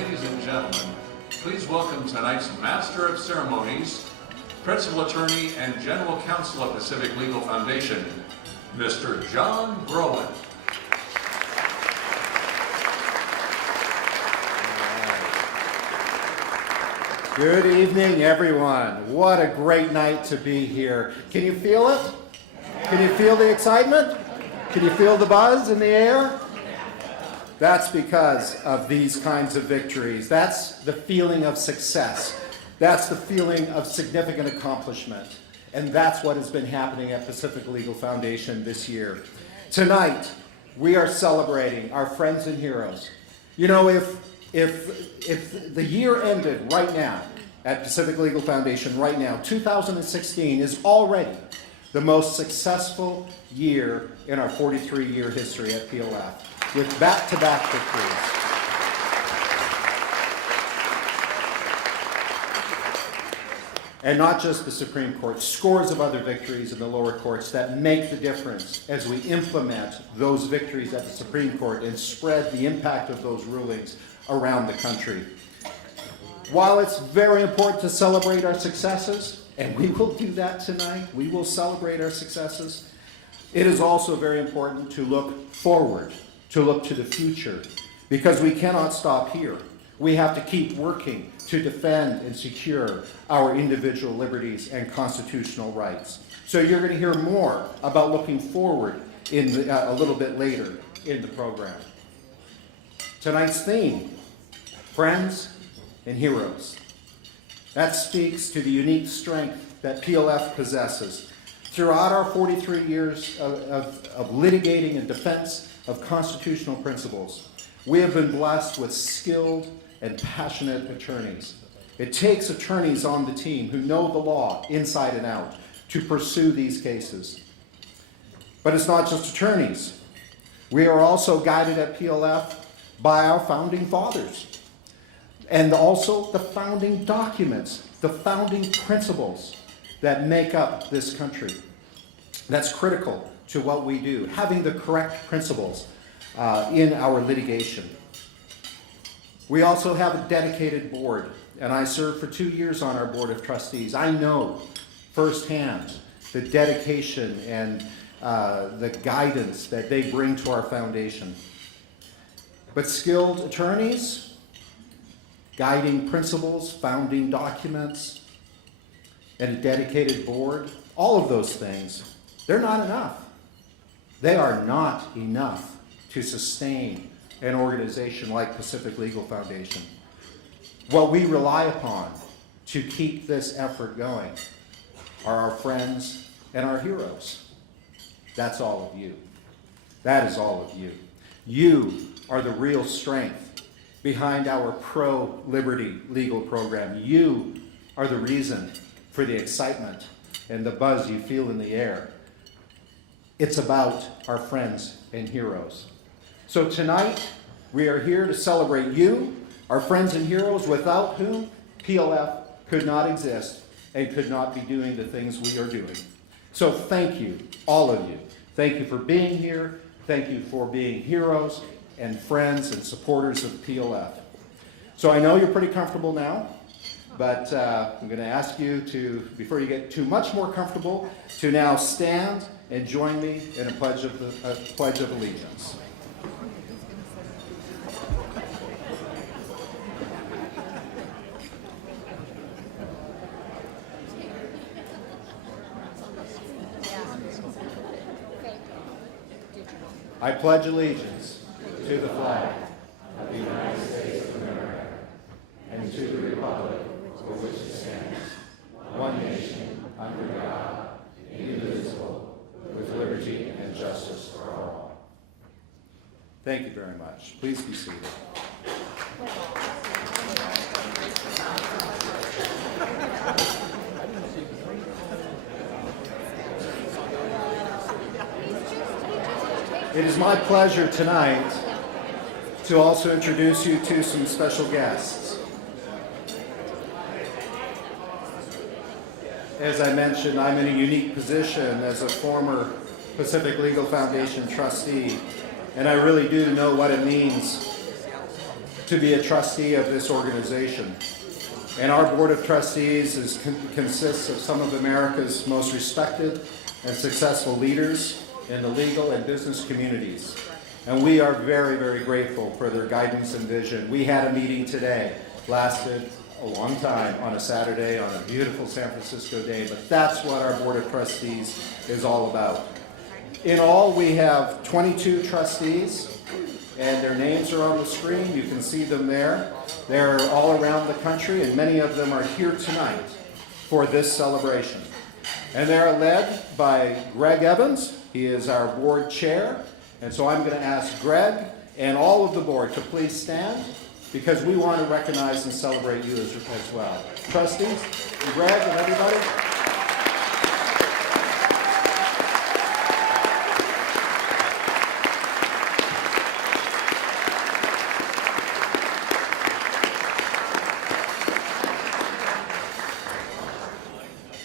ladies and gentlemen, please welcome tonight's Master of Ceremonies, Principal Attorney and General Counsel of Pacific Legal Foundation, Mr. John Groen. Good evening, everyone. What a great night to be here. Can you feel it? Can you feel the excitement? Can you feel the buzz in the air? That's because of these kinds of victories. That's the feeling of success. That's the feeling of significant accomplishment. And that's what has been happening at Pacific Legal Foundation this year. Tonight, we are celebrating our friends and heroes. You know, if the year ended right now at Pacific Legal Foundation right now, 2016 is already the most successful year in our 43-year history at PLF, with back-to-back victories. And not just the Supreme Court, scores of other victories in the lower courts that make the difference as we implement those victories at the Supreme Court and spread the impact of those rulings around the country. While it's very important to celebrate our successes, and we will do that tonight, we will celebrate our successes, it is also very important to look forward, to look to the future, because we cannot stop here. We have to keep working to defend and secure our individual liberties and constitutional rights. So you're going to hear more about looking forward a little bit later in the program. Tonight's theme, friends and heroes. That speaks to the unique strength that PLF possesses. Throughout our 43 years of litigating in defense of constitutional principles, we have been blessed with skilled and passionate attorneys. It takes attorneys on the team who know the law inside and out to pursue these cases. But it's not just attorneys. We are also guided at PLF by our founding fathers, and also the founding documents, the founding principles that make up this country. That's critical to what we do, having the correct principles in our litigation. We also have a dedicated board, and I served for 2 years on our board of trustees. I know firsthand the dedication and the guidance that they bring to our foundation. But skilled attorneys, guiding principles, founding documents, and a dedicated board, all of those things, they're not enough. They are not enough to sustain an organization like Pacific Legal Foundation. What we rely upon to keep this effort going are our friends and our heroes. That's all of you. That is all of you. You are the real strength behind our pro-liberty legal program. You are the reason for the excitement and the buzz you feel in the air. It's about our friends and heroes. So tonight, we are here to celebrate you, our friends and heroes, without whom PLF could not exist and could not be doing the things we are doing. So thank you, all of you. Thank you for being here. Thank you for being heroes and friends and supporters of PLF. So I know you're pretty comfortable now, but I'm going to ask you to, before you get too much more comfortable, to now stand and join me in a pledge of allegiance. I pledge allegiance to the flag of the United States of America and to the republic for which it stands, one nation, under God, indivisible, with liberty and justice for all. Thank you very much. Please be seated. It is my pleasure tonight to also introduce you to some special guests. As I mentioned, I'm in a unique position as a former Pacific Legal Foundation trustee, and I really do know what it means to be a trustee of this organization. And our Board of Trustees consists of some of America's most respected and successful leaders in the legal and business communities. And we are very, very grateful for their guidance and vision. We had a meeting today, lasted a long time on a Saturday on a beautiful San Francisco day, but that's what our Board of Trustees is all about. In all, we have 22 trustees, and their names are on the screen. You can see them there. They're all around the country, and many of them are here tonight for this celebration. And they're led by Greg Evans. He is our board chair. And so I'm going to ask Greg and all of the board to please stand, because we want to recognize and celebrate you as well. Trustees, Greg and everybody.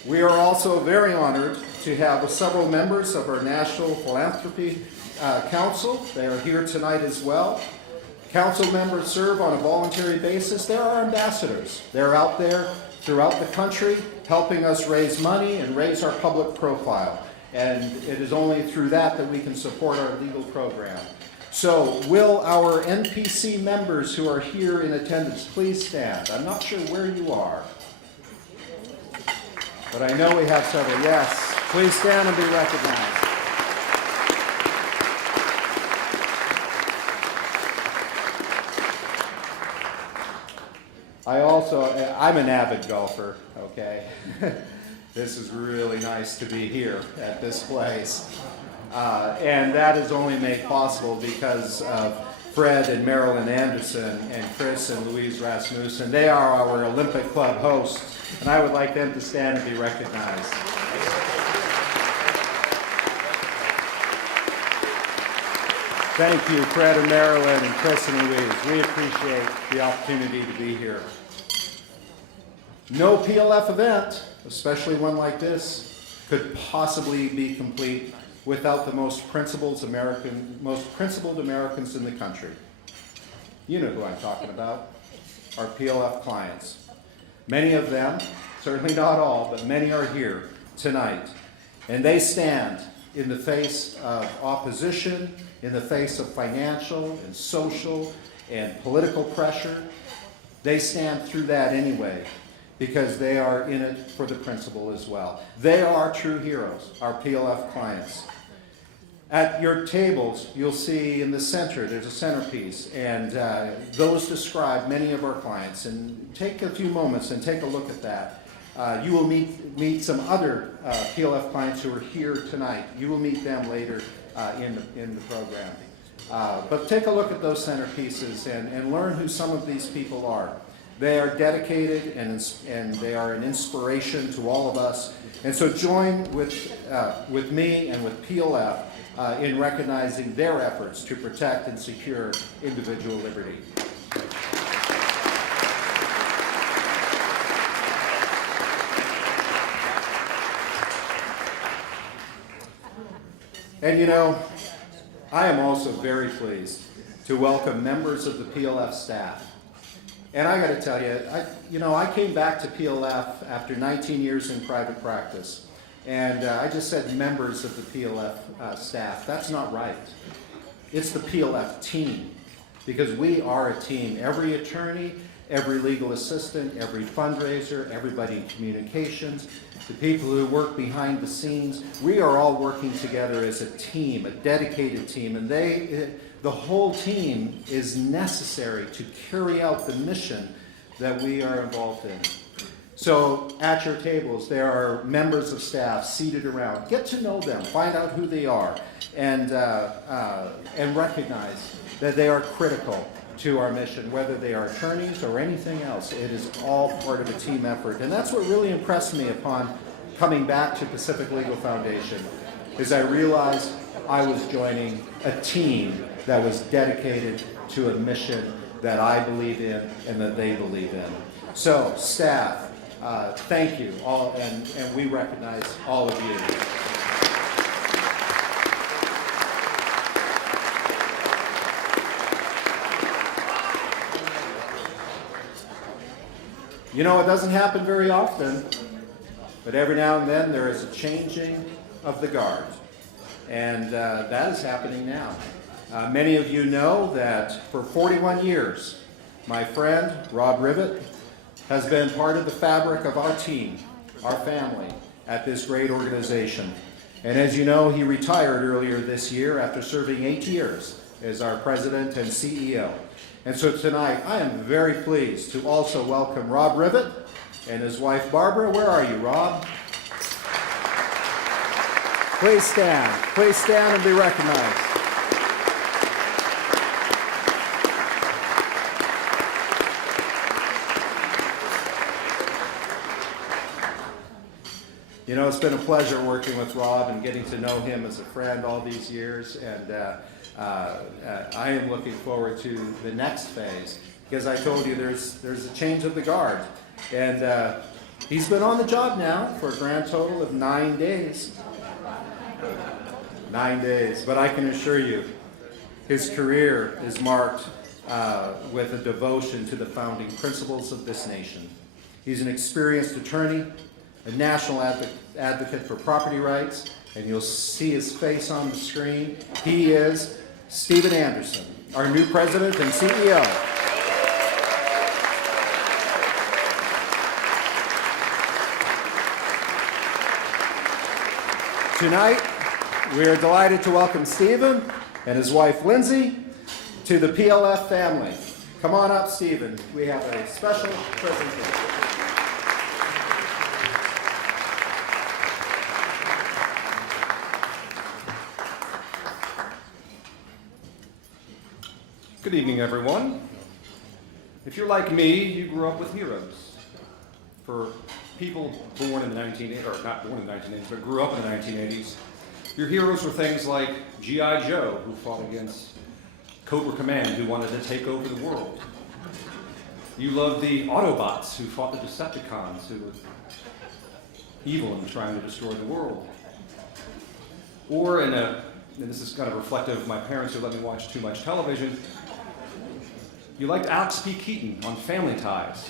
We are also very honored to have several members of our National Philanthropy Council. They are here tonight as well. Council members serve on a voluntary basis. They're our ambassadors. They're out there throughout the country helping us raise money and raise our public profile. And it is only through that that we can support our legal program. So will our NPC members who are here in attendance please stand? I'm not sure where you are, but I know we have several. Yes, please stand and be recognized. I'm an avid golfer, okay? This is really nice to be here at this place. And that is only made possible because of Fred and Marilyn Anderson and Chris and Louise Rasmussen. They are our Olympic Club hosts, and I would like them to stand and be recognized. Thank you, Fred and Marilyn and Chris and Louise. We appreciate the opportunity to be here. No PLF event, especially one like this, could possibly be complete without the most principled Americans in the country. You know who I'm talking about, our PLF clients. Many of them, certainly not all, but many are here tonight. And they stand in the face of opposition, in the face of financial and social and political pressure. They stand through that anyway, because they are in it for the principle as well. They are true heroes, our PLF clients. At your tables, you'll see in the center, there's a centerpiece, and those describe many of our clients. And take a few moments and take a look at that. You will meet some other PLF clients who are here tonight. You will meet them later in the program. But take a look at those centerpieces and learn who some of these people are. They are dedicated and they are an inspiration to all of us. And so join with me and with PLF in recognizing their efforts to protect and secure individual liberty. And you know, I am also very pleased to welcome members of the PLF staff. And I got to tell you, I came back to PLF after 19 years in private practice. And I just said members of the PLF staff. That's not right. It's the PLF team, because we are a team. Every attorney, every legal assistant, every fundraiser, everybody in communications, the people who work behind the scenes, we are all working together as a team, a dedicated team. And the whole team is necessary to carry out the mission that we are involved in. So at your tables, there are members of staff seated around. Get to know them, find out who they are, and recognize that they are critical to our mission, whether they are attorneys or anything else. It is all part of a team effort. And that's what really impressed me upon coming back to Pacific Legal Foundation, is I realized I was joining a team that was dedicated to a mission that I believe in and that they believe in. So, staff, thank you all, and we recognize all of you. You know, it doesn't happen very often, but every now and then there is a changing of the guard. And that is happening now. Many of you know that for 41 years, my friend, Rob Rivet, has been part of the fabric of our team, our family, at this great organization. And as you know, he retired earlier this year after serving 8 years as our president and CEO. And so tonight, I am very pleased to also welcome Rob Rivet and his wife, Barbara. Where are you, Rob? Please stand. Please stand and be recognized. You know, it's been a pleasure working with Rob and getting to know him as a friend all these years, and I am looking forward to the next phase, because I told you there's a change of the guard, and he's been on the job now for a grand total of 9 days. 9 days, but I can assure you, his career is marked with a devotion to the founding principles of this nation. He's an experienced attorney, a national advocate for property rights, and you'll see his face on the screen. He is Steven Anderson, our new president and CEO. Tonight, we are delighted to welcome Steven and his wife Lindsay to the PLF family. Come on up, Steven. We have a special presentation. Good evening, everyone. If you're like me, you grew up with heroes. For people born in the 1980s, or not born in the 1980s, but grew up in the 1980s, your heroes were things like G.I. Joe, who fought against Cobra Command, who wanted to take over the world. You loved the Autobots, who fought the Decepticons, who were evil and trying to destroy the world. Or and this is kind of reflective of my parents who let me watch too much television, you liked Alex P. Keaton on Family Ties,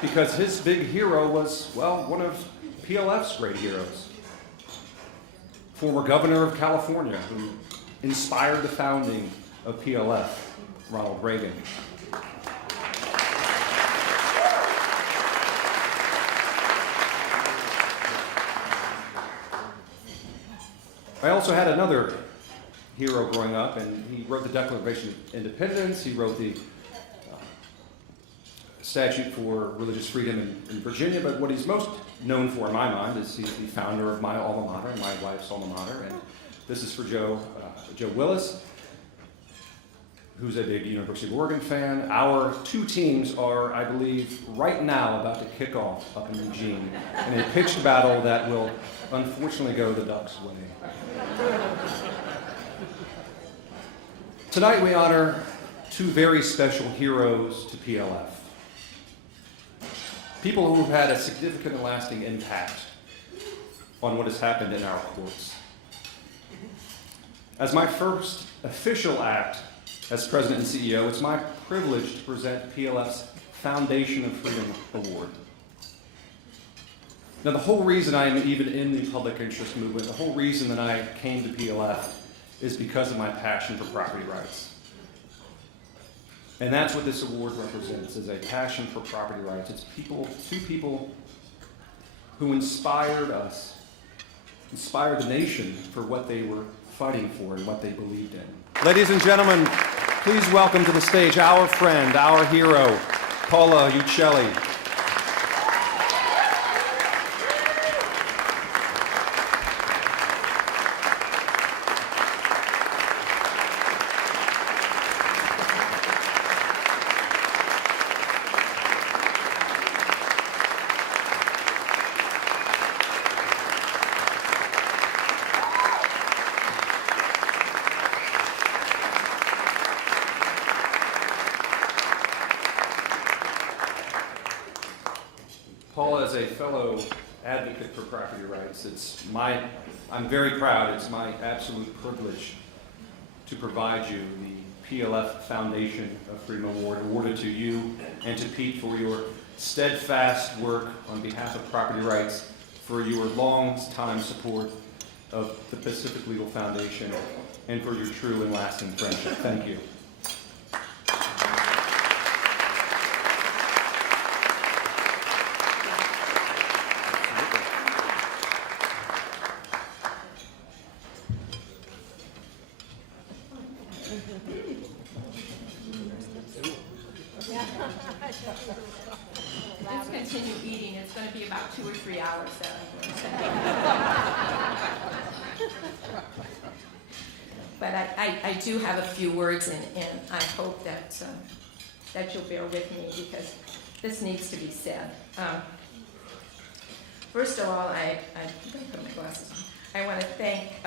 because his big hero was, well, one of PLF's great heroes. Former governor of California, who inspired the founding of PLF, Ronald Reagan. I also had another hero growing up, and he wrote the Declaration of Independence. He wrote the statute for religious freedom in Virginia, but what he's most known for in my mind is he's the founder of my alma mater, my wife's alma mater, and this is for Joe Willis, who's a big University of Oregon fan. Our two teams are, I believe, right now about to kick off up in Eugene in a pitched battle that will unfortunately go the Ducks' way. Tonight we honor two very special heroes to PLF. People who have had a significant and lasting impact on what has happened in our courts. As my first official act as President and CEO, it's my privilege to present PLF's Foundation of Freedom Award. Now, the whole reason I am even in the public interest movement, the whole reason that I came to PLF is because of my passion for property rights. And that's what this award represents, is a passion for property rights. It's two people who inspired us, inspired the nation for what they were fighting for and what they believed in. Ladies and gentlemen, please welcome to the stage our friend, our hero, Paula Uccelli. Paula is a fellow advocate for property rights. I'm very proud, it's my absolute privilege to provide you the PLF Foundation Freedom Award awarded to you and to Pete for your steadfast work on behalf of property rights, for your long-time support of the Pacific Legal Foundation, and for your true and lasting friendship. Thank you. Let's continue eating. It's going to be about 2 or 3 hours. But I do have a few words, and I hope that that you'll bear with me because this needs to be said. First of all, I'm going to put my glasses on. I want to thank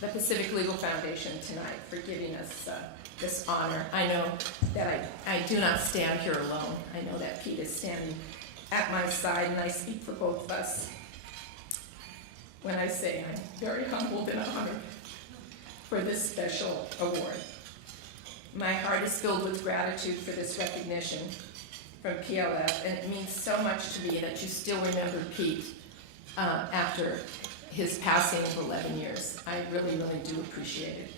the Pacific Legal Foundation tonight for giving us this honor. I know that I do not stand here alone. I know that Pete is standing at my side, and I speak for both of us when I say I'm very humbled and honored for this special award. My heart is filled with gratitude for this recognition from PLF, and it means so much to me that you still remember Pete after his passing of 11 years. I really, really do appreciate it.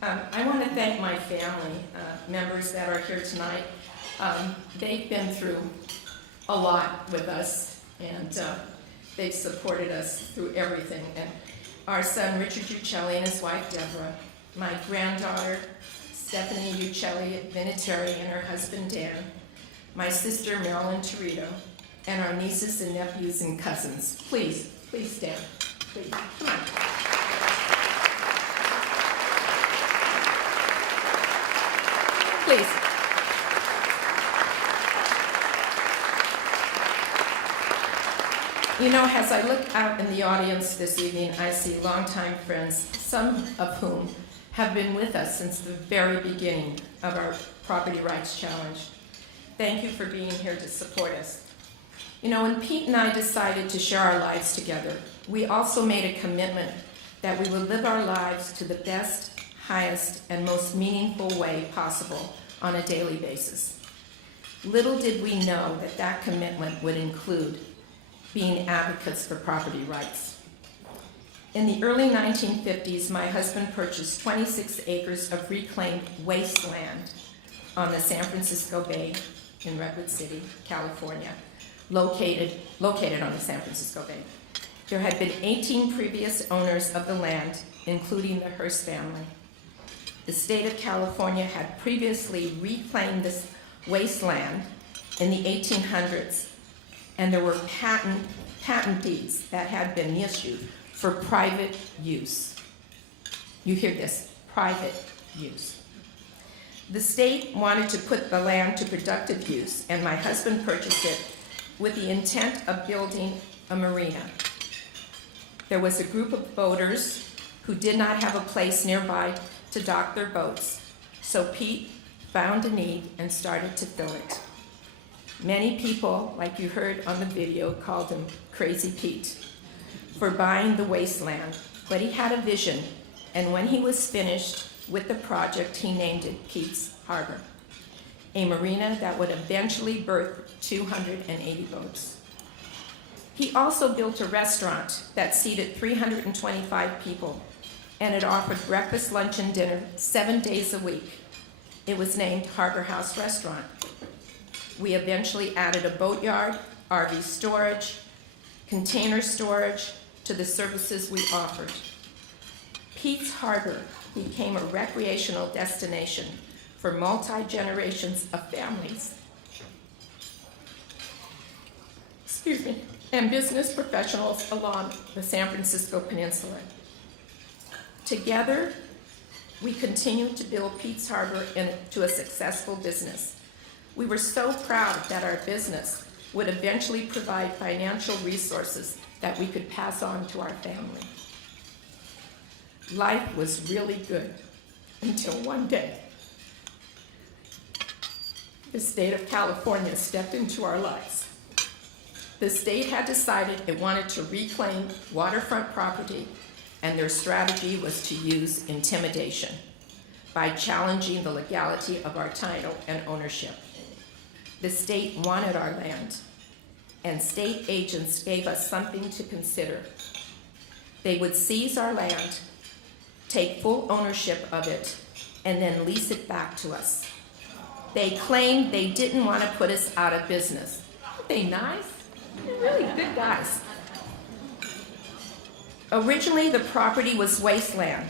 I want to thank my family members that are here tonight. They've been through a lot with us, and they've supported us through everything. And our son, Richard Uccelli, and his wife, Deborah, my granddaughter, Stephanie Uccelli Vinatieri, and her husband, Dan, my sister, Marilyn Torito, and our nieces and nephews and cousins. Please stand. Please, come on. Please. You know, as I look out in the audience this evening, I see longtime friends, some of whom have been with us since the very beginning of our Property Rights Challenge. Thank you for being here to support us. You know, when Pete and I decided to share our lives together, we also made a commitment that we would live our lives to the best, highest, and most meaningful way possible on a daily basis. Little did we know that that commitment would include being advocates for property rights. In the early 1950s, my husband purchased 26 acres of reclaimed wasteland on the San Francisco Bay in Redwood City, California, located on the San Francisco Bay. There had been 18 previous owners of the land, including the Hearst family. The state of California had previously reclaimed this wasteland in the 1800s, and there were patent deeds that had been issued for private use. You hear this, private use. The state wanted to put the land to productive use, and my husband purchased it with the intent of building a marina. There was a group of boaters who did not have a place nearby to dock their boats, so Pete found a need and started to fill it. Many people, like you heard on the video, called him Crazy Pete for buying the wasteland, but he had a vision, and when he was finished with the project, he named it Pete's Harbor, a marina that would eventually birth 280 boats. He also built a restaurant that seated 325 people, and it offered breakfast, lunch, and dinner 7 days a week. It was named Harbor House Restaurant. We eventually added a boatyard, RV storage, container storage to the services we offered. Pete's Harbor became a recreational destination for multi-generations of families, and business professionals along the San Francisco Peninsula. Together, we continued to build Pete's Harbor into a successful business. We were so proud that our business would eventually provide financial resources that we could pass on to our family. Life was really good until one day, the state of California stepped into our lives. The state had decided it wanted to reclaim waterfront property and their strategy was to use intimidation by challenging the legality of our title and ownership. The state wanted our land, and state agents gave us something to consider. They would seize our land, take full ownership of it, and then lease it back to us. They claimed they didn't want to put us out of business. Aren't they nice? They're really good guys. Originally, the property was wasteland,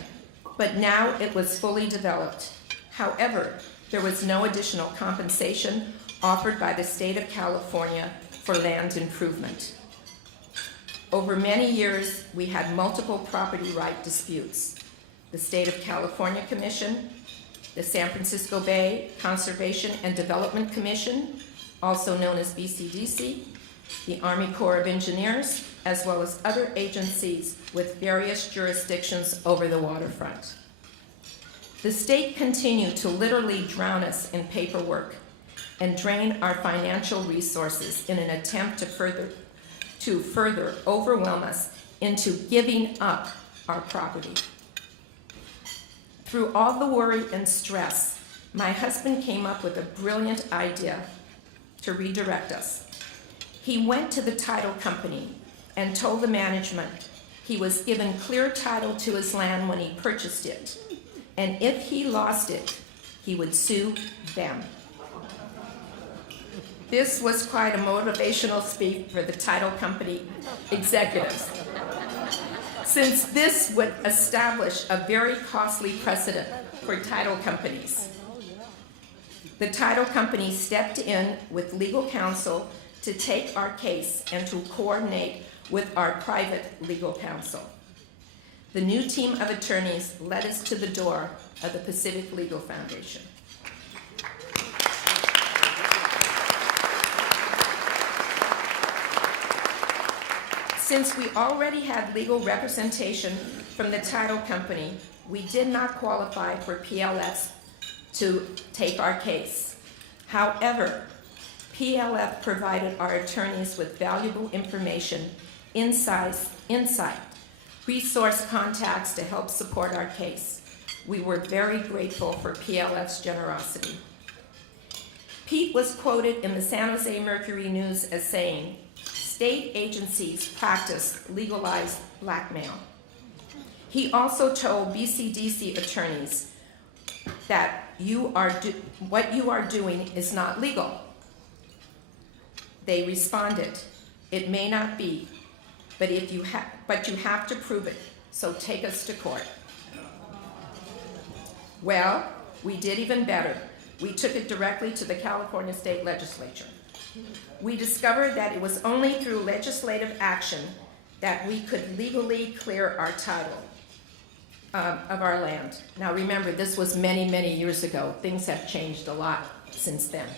but now it was fully developed. However, there was no additional compensation offered by the state of California for land improvement. Over many years, we had multiple property right disputes. The State of California Commission, the San Francisco Bay Conservation and Development Commission, also known as BCDC, the Army Corps of Engineers, as well as other agencies with various jurisdictions over the waterfront. The state continued to literally drown us in paperwork and drain our financial resources in an attempt to further overwhelm us into giving up our property. Through all the worry and stress, my husband came up with a brilliant idea to redirect us. He went to the title company and told the management he was given clear title to his land when he purchased it, and if he lost it, he would sue them. This was quite a motivational speech for the title company executives, since this would establish a very costly precedent for title companies. The title company stepped in with legal counsel to take our case and to coordinate with our private legal counsel. The new team of attorneys led us to the door of the Pacific Legal Foundation. Since we already had legal representation from the title company, we did not qualify for PLF to take our case. However, PLF provided our attorneys with valuable information, insight, resource contacts to help support our case. We were very grateful for PLF's generosity. Pete was quoted in the San Jose Mercury News as saying, "State agencies practice legalized blackmail." He also told BCDC attorneys that what you are doing is not legal. They responded, "It may not be, but you have to prove it, so take us to court." Well, we did even better. We took it directly to the California State Legislature. We discovered that it was only through legislative action that we could legally clear our title of our land. Now remember, this was many, many years ago. Things have changed a lot since then.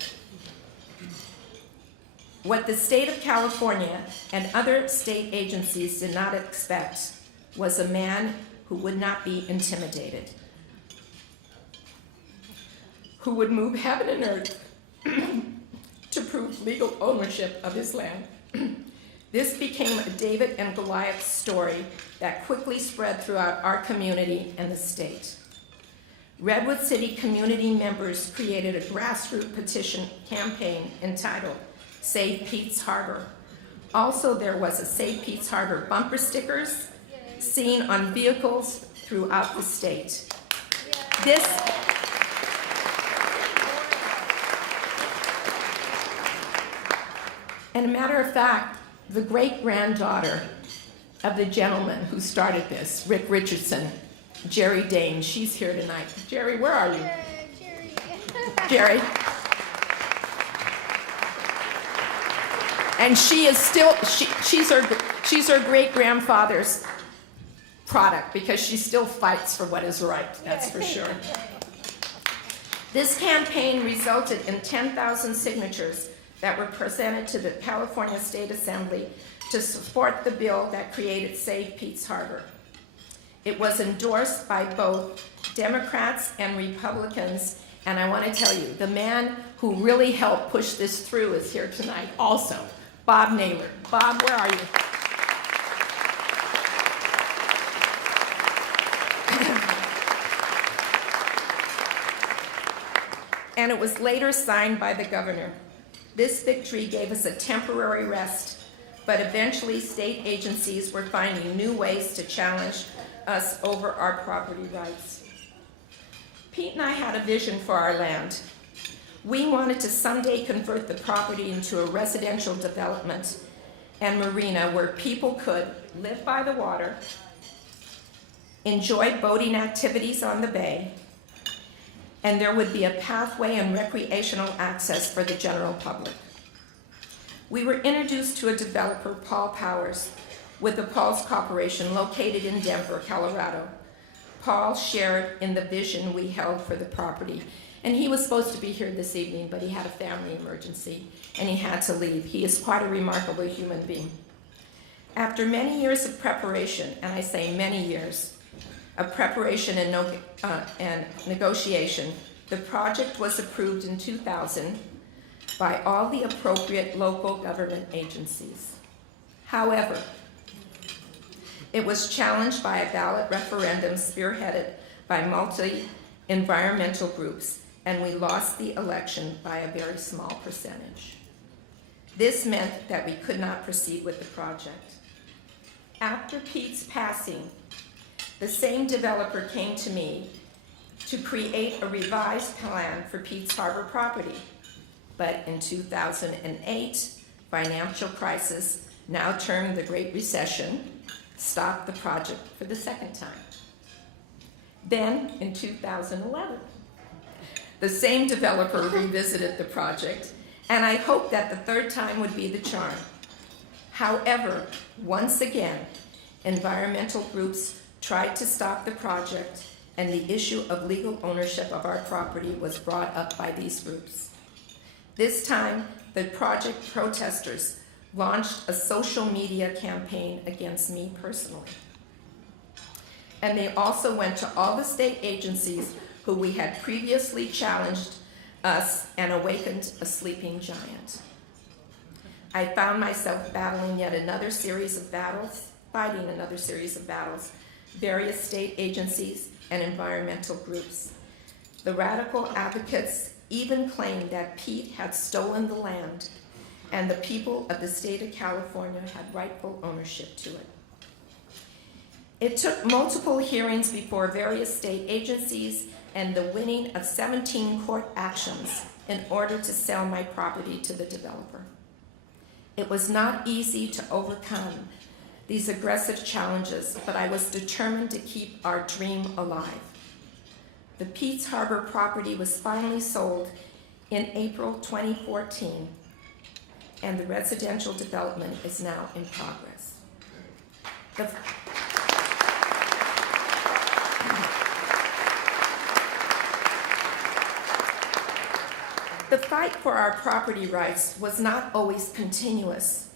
What the state of California and other state agencies did not expect was a man who would not be intimidated, who would move heaven and earth to prove legal ownership of his land. This became a David and Goliath story that quickly spread throughout our community and the state. Redwood City community members created a grassroots petition campaign entitled Save Pete's Harbor. Also, there was a Save Pete's Harbor bumper stickers seen on vehicles throughout the state. And a matter of fact, the great-granddaughter of the gentleman who started this, Rick Richardson, Jerry Dane, she's here tonight. Jerry, where are you? Jerry. And she is still, she's her great-grandfather's product because she still fights for what is right, that's for sure. This campaign resulted in 10,000 signatures that were presented to the California State Assembly to support the bill that created Save Pete's Harbor. It was endorsed by both Democrats and Republicans, and I want to tell you, the man who really helped push this through is here tonight also, Bob Naylor. Bob, where are you? and it was later signed by the governor. This victory gave us a temporary rest, but eventually state agencies were finding new ways to challenge us over our property rights. Pete and I had a vision for our land. We wanted to someday convert the property into a residential development and marina where people could live by the water, enjoy boating activities on the bay, and there would be a pathway and recreational access for the general public. We were introduced to a developer, Paul Powers, with the Paul's Corporation located in Denver, Colorado. Paul shared in the vision we held for the property, and he was supposed to be here this evening, but he had a family emergency and he had to leave. He is quite a remarkable human being. After many years of preparation, and I say many years, of preparation and negotiation, the project was approved in 2000 by all the appropriate local government agencies. However, it was challenged by a ballot referendum spearheaded by multi-environmental groups, and we lost the election by a very small percentage. This meant that we could not proceed with the project. After Pete's passing, the same developer came to me to create a revised plan for Pete's Harbor property. But in 2008, financial crisis, now termed the Great Recession, stopped the project for the second time. Then, in 2011, the same developer revisited the project, and I hoped that the third time would be the charm. However, once again, environmental groups tried to stop the project, and the issue of legal ownership of our property was brought up by these groups. This time, the project protesters launched a social media campaign against me personally. And they also went to all the state agencies who we had previously challenged us and awakened a sleeping giant. I found myself battling yet another series of battles, fighting another series of battles, various state agencies and environmental groups. The radical advocates even claimed that Pete had stolen the land and the people of the state of California had rightful ownership to it. It took multiple hearings before various state agencies and the winning of 17 court actions in order to sell my property to the developer. It was not easy to overcome these aggressive challenges, but I was determined to keep our dream alive. The Pete's Harbor property was finally sold in April 2014, and the residential development is now in progress. The fight for our property rights was not always continuous,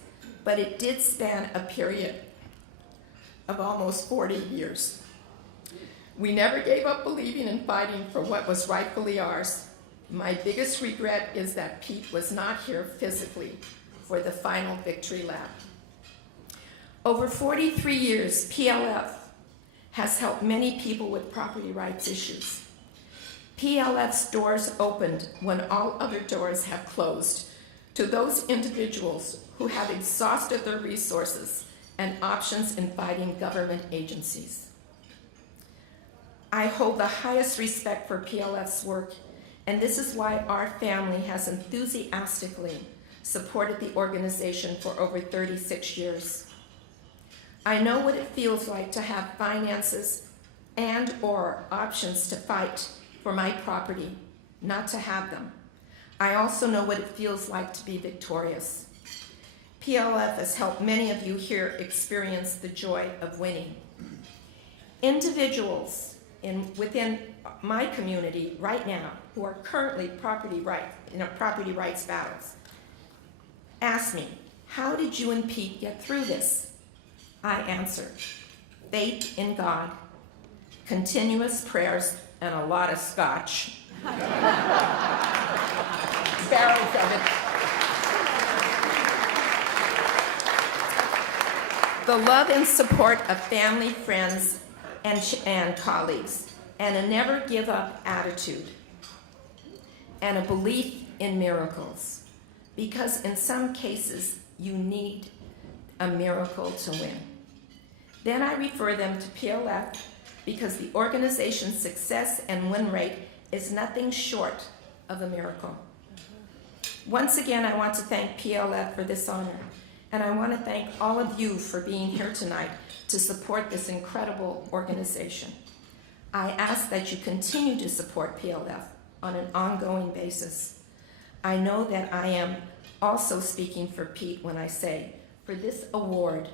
but it did span a period of almost 40 years. We never gave up believing and fighting for what was rightfully ours. My biggest regret is that Pete was not here physically for the final victory lap. Over 43 years, PLF has helped many people with property rights issues. PLF's doors opened when all other doors have closed to those individuals who have exhausted their resources and options in fighting government agencies. I hold the highest respect for PLF's work, and this is why our family has enthusiastically supported the organization for over 36 years. I know what it feels like to have finances and/or options to fight for my property, not to have them. I also know what it feels like to be victorious. PLF has helped many of you here experience the joy of winning. Individuals within my community right now who are currently property rights battles ask me, how did you and Pete get through this? I answer, faith in God, continuous prayers, and a lot of scotch. Barrels of it. The love and support of family, friends, and colleagues, and a never give up attitude. and a belief in miracles, because in some cases you need a miracle to win. Then I refer them to PLF because the organization's success and win rate is nothing short of a miracle. Once again, I want to thank PLF for this honor, and I want to thank all of you for being here tonight to support this incredible organization. I ask that you continue to support PLF on an ongoing basis. I know that I am also speaking for Pete when I say, for this award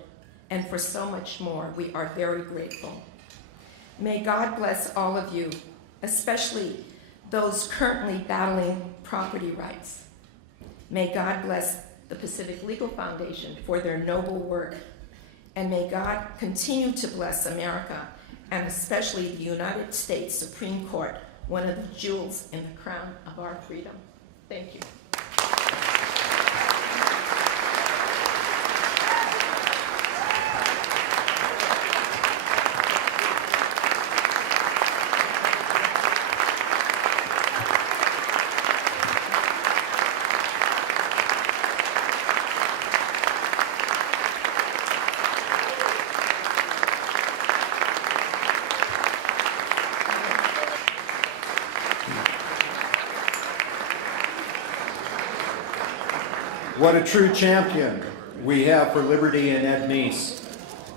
and for so much more, we are very grateful. May God bless all of you, especially those currently battling property rights. May God bless the Pacific Legal Foundation for their noble work. And may God continue to bless America, and especially the United States Supreme Court, one of the jewels in the crown of our freedom. Thank you. What a true champion we have for liberty in Ed Meese,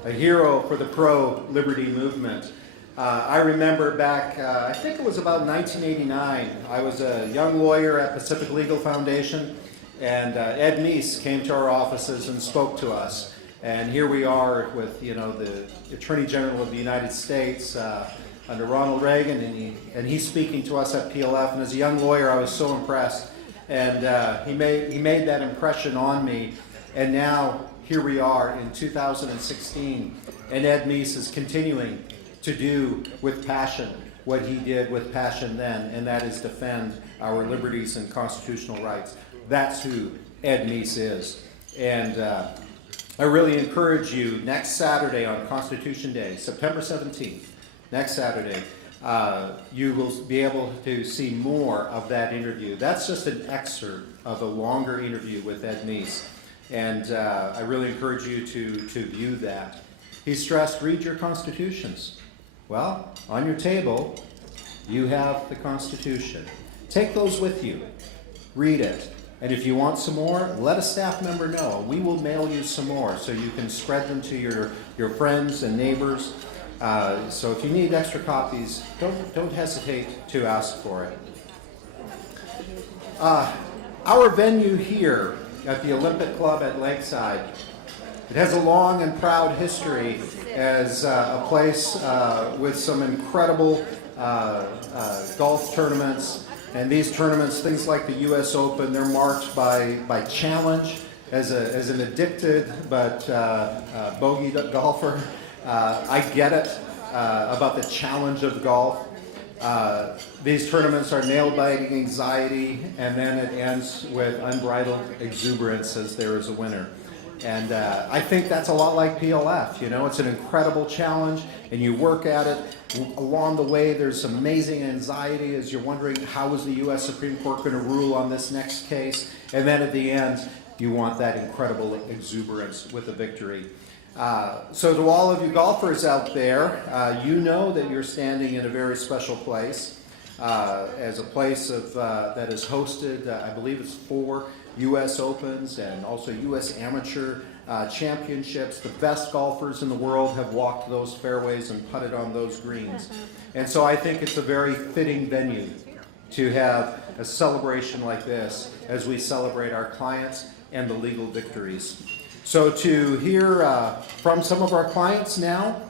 a hero for the pro-liberty movement. I remember back, I think it was about 1989, I was a young lawyer at Pacific Legal Foundation, and Ed Meese came to our offices and spoke to us. And here we are with, the Attorney General of the United States under Ronald Reagan, and he's speaking to us at PLF. And as a young lawyer, I was so impressed. And he made that impression on me. And now here we are in 2016, and Ed Meese is continuing to do with passion what he did with passion then, and that is defend our liberties and constitutional rights. That's who Ed Meese is. And I really encourage you, next Saturday on Constitution Day, September 17th, next Saturday, you will be able to see more of that interview. That's just an excerpt of a longer interview with Ed Meese. And I really encourage you to view that. He stressed, read your constitutions. Well, on your table, you have the Constitution. Take those with you. Read it. And if you want some more, let a staff member know. We will mail you some more so you can spread them to your friends and neighbors. So if you need extra copies, don't hesitate to ask for it. Our venue here at the Olympic Club at Lakeside, it has a long and proud history as a place with some incredible golf tournaments. And these tournaments, things like the U.S. Open, they're marked by challenge. As an addicted but bogey golfer, I get it about the challenge of golf. These tournaments are nail-biting anxiety, and then it ends with unbridled exuberance as there is a winner. And I think that's a lot like PLF. It's an incredible challenge, and you work at it. Along the way, there's amazing anxiety as you're wondering, how is the U.S. Supreme Court going to rule on this next case? And then at the end, you want that incredible exuberance with a victory. So to all of you golfers out there, you know that you're standing in a very special place, as a place that has hosted, I believe it's 4 U.S. Opens and also U.S. Amateur Championships. The best golfers in the world have walked those fairways and putted on those greens. And so I think it's a very fitting venue to have a celebration like this as we celebrate our clients and the legal victories. So to hear from some of our clients now,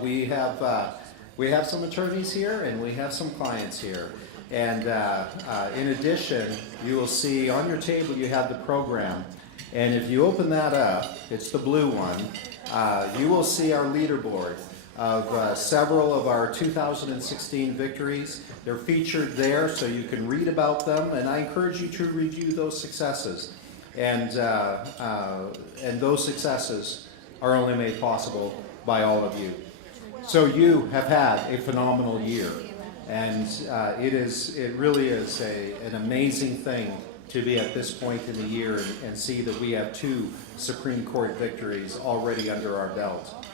we have some attorneys here and we have some clients here. And in addition, you will see on your table you have the program. And if you open that up, it's the blue one, you will see our leaderboard of several of our 2016 victories. They're featured there so you can read about them, and I encourage you to review those successes. And those successes are only made possible by all of you. So you have had a phenomenal year. And it really is an amazing thing to be at this point in the year and see that we have 2 Supreme Court victories already under our belt.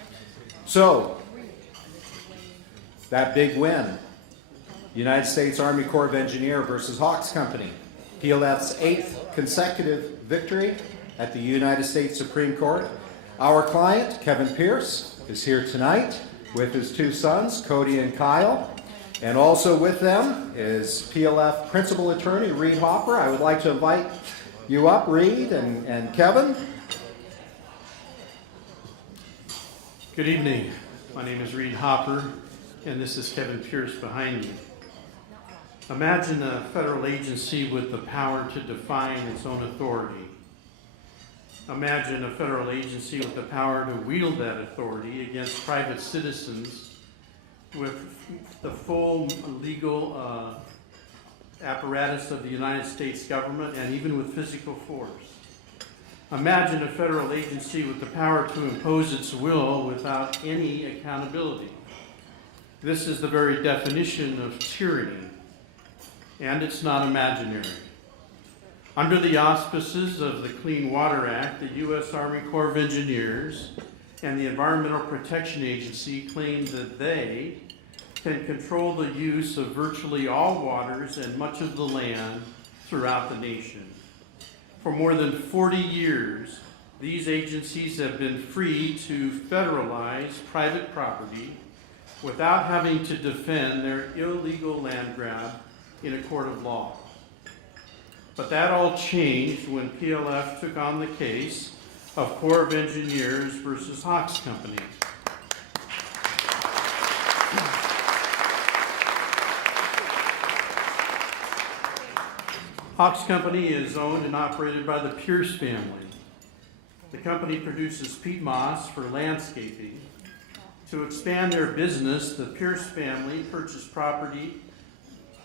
So, that big win, United States Army Corps of Engineers versus Hawks Company, PLF's 8th consecutive victory at the United States Supreme Court. Our client, Kevin Pearce, is here tonight with his 2 sons, Cody and Kyle. And also with them is PLF Principal Attorney Reed Hopper. I would like to invite you up, Reed and Kevin. Good evening. My name is Reed Hopper, and this is Kevin Pearce behind me. Imagine a federal agency with the power to define its own authority. Imagine a federal agency with the power to wield that authority against private citizens with the full legal apparatus of the United States government and even with physical force. Imagine a federal agency with the power to impose its will without any accountability. This is the very definition of tyranny, and it's not imaginary. Under the auspices of the Clean Water Act, the U.S. Army Corps of Engineers and the Environmental Protection Agency claim that they can control the use of virtually all waters and much of the land throughout the nation. For more than 40 years, these agencies have been free to federalize private property without having to defend their illegal land grab in a court of law. But that all changed when PLF took on the case of Corps of Engineers versus Hawks Company. Hawks Company is owned and operated by the Pearce family. The company produces peat moss for landscaping. To expand their business, the Pearce family purchased property,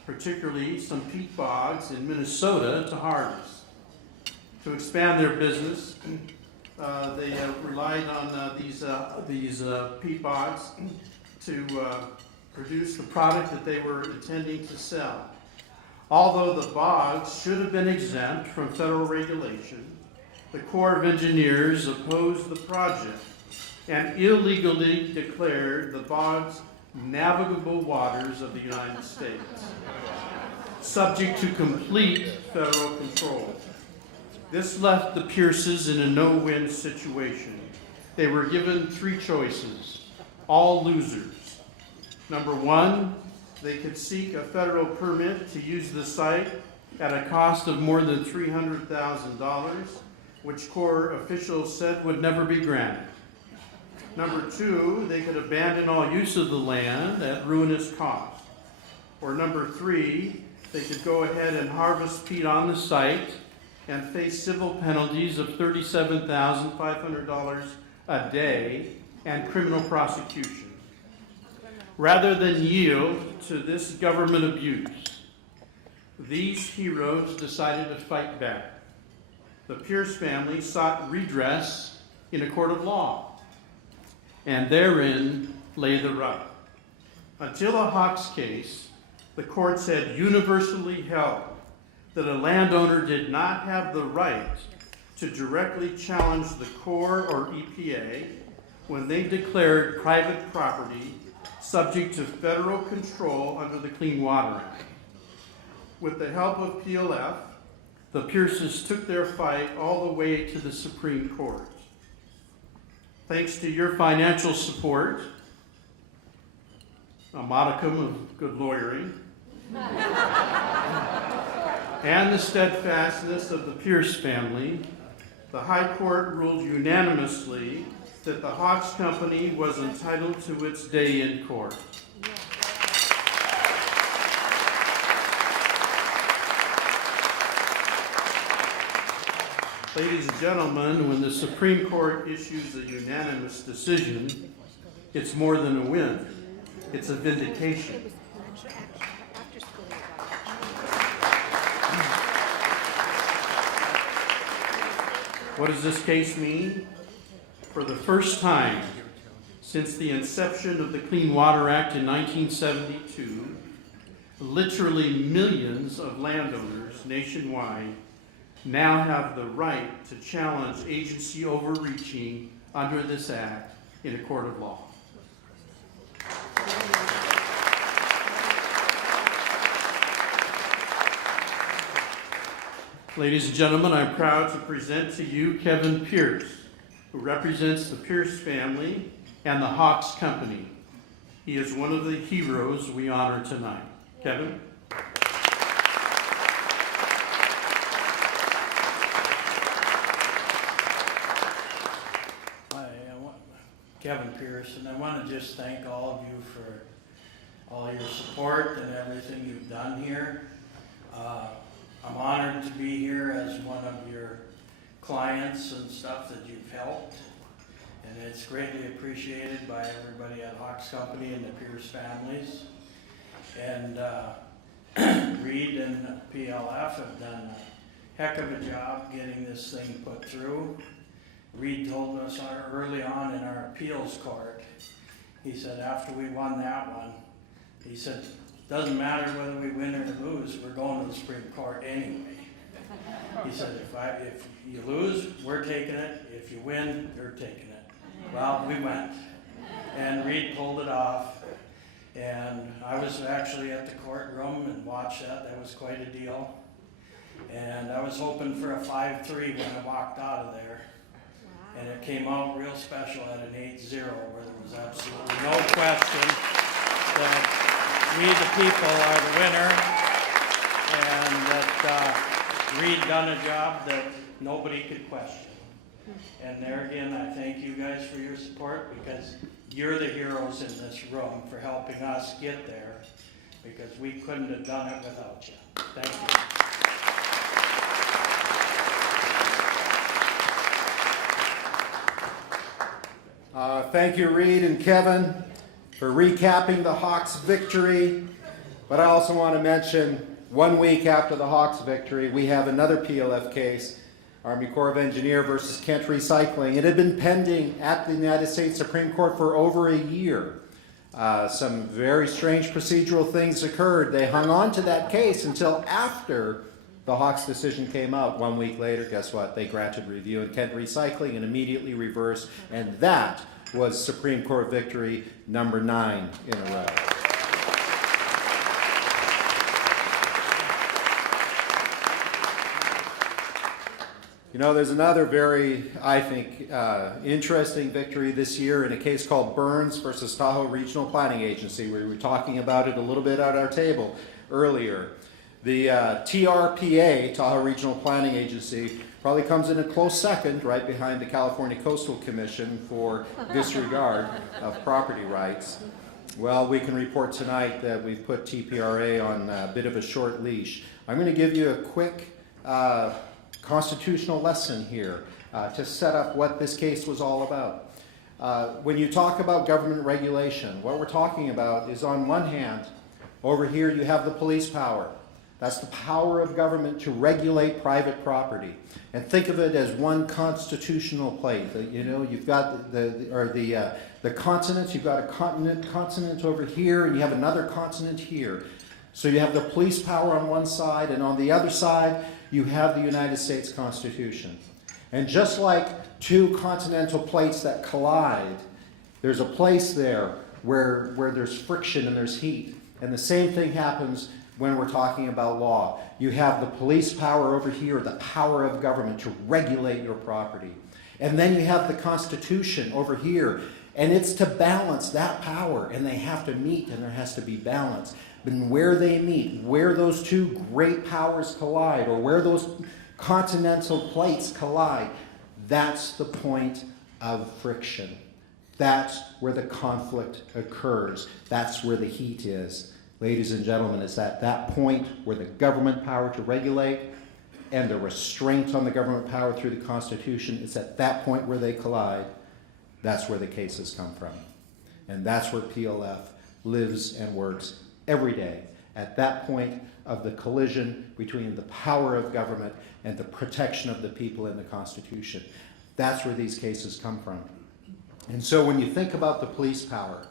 particularly some peat bogs in Minnesota, to harvest. To expand their business, they relied on these peat bogs to produce the product that they were intending to sell. Although the bogs should have been exempt from federal regulation, the Corps of Engineers opposed the project and illegally declared the bogs navigable waters of the United States, subject to complete federal control. This left the Pearces in a no-win situation. They were given 3 choices, all losers. Number 1, they could seek a federal permit to use the site at a cost of more than $300,000, which Corps officials said would never be granted. Number 2, they could abandon all use of the land at ruinous cost. Or number 3, they could go ahead and harvest peat on the site and face civil penalties of $37,500 a day and criminal prosecution. Rather than yield to this government abuse, these heroes decided to fight back. The Pearce family sought redress in a court of law, and therein lay the rub. Until a Hawks case, the courts had universally held that a landowner did not have the right to directly challenge the Corps or EPA when they declared private property subject to federal control under the Clean Water Act. With the help of PLF, the Pearces took their fight all the way to the Supreme Court. Thanks to your financial support, a modicum of good lawyering, and the steadfastness of the Pearce family, the High Court ruled unanimously that the Hawks Company was entitled to its day in court. Ladies and gentlemen, when the Supreme Court issues a unanimous decision, it's more than a win. It's a vindication. What does this case mean? For the first time since the inception of the Clean Water Act in 1972, literally millions of landowners nationwide now have the right to challenge agency overreaching under this act in a court of law. Ladies and gentlemen, I'm proud to present to you Kevin Pearce, who represents the Pearce family and the Hawks Company. He is one of the heroes we honor tonight. Kevin? Kevin Pearce, and I want to just thank all of you for all your support and everything you've done here. I'm honored to be here as one of your clients and stuff that you've helped, and it's greatly appreciated by everybody at Hawks Company and the Pearce families. And Reed and PLF have done a heck of a job getting this thing put through. Reed told us early on in our appeals court, he said after we won that one, he said, doesn't matter whether we win or lose, we're going to the Supreme Court anyway. He said, if you lose, we're taking it. If you win, you're taking it. Well, we went. And Reed pulled it off. And I was actually at the courtroom and watched that. That was quite a deal. And I was hoping for a 5-3 when I walked out of there. And it came out real special at an 8-0, where there was absolutely no question that we, the people, are the winner, and that Reed done a job that nobody could question. And there again, I thank you guys for your support, because you're the heroes in this room for helping us get there, because we couldn't have done it without you. Thank you. Thank you, Reed and Kevin, for recapping the Hawks' victory. But I also want to mention, 1 week after the Hawks' victory, we have another PLF case, Army Corps of Engineer versus Kent Recycling. It had been pending at the United States Supreme Court for over a year. Some very strange procedural things occurred. They hung on to that case until after the Hawks' decision came out. 1 week later, guess what? They granted review in Kent Recycling and immediately reversed, and that was Supreme Court victory number 9 in a row. You know, there's another very, I think, interesting victory this year in a case called Burns versus Tahoe Regional Planning Agency. We were talking about it a little bit at our table earlier. The TRPA, Tahoe Regional Planning Agency, probably comes in a close second, right behind the California Coastal Commission for disregard of property rights. Well, we can report tonight that we've put TPRA on a bit of a short leash. I'm going to give you a quick constitutional lesson here to set up what this case was all about. When you talk about government regulation, what we're talking about is, on one hand, over here you have the police power. That's the power of government to regulate private property. And think of it as one constitutional plate. You know, you've got the continents, you've got a continent over here, and you have another continent here. So you have the police power on one side, and on the other side, you have the United States Constitution. And just like two continental plates that collide, there's a place there where there's friction and there's heat. And the same thing happens when we're talking about law. You have the police power over here, the power of government to regulate your property. And then you have the Constitution over here, and it's to balance that power, and they have to meet, and there has to be balance. But where they meet, where those two great powers collide, or where those continental plates collide, that's the point of friction. That's where the conflict occurs. That's where the heat is. Ladies and gentlemen, it's at that point where the government power to regulate and the restraint on the government power through the Constitution, it's at that point where they collide. That's where the cases come from. And that's where PLF lives and works every day, at that point of the collision between the power of government and the protection of the people in the Constitution. That's where these cases come from. And so when you think about the police power,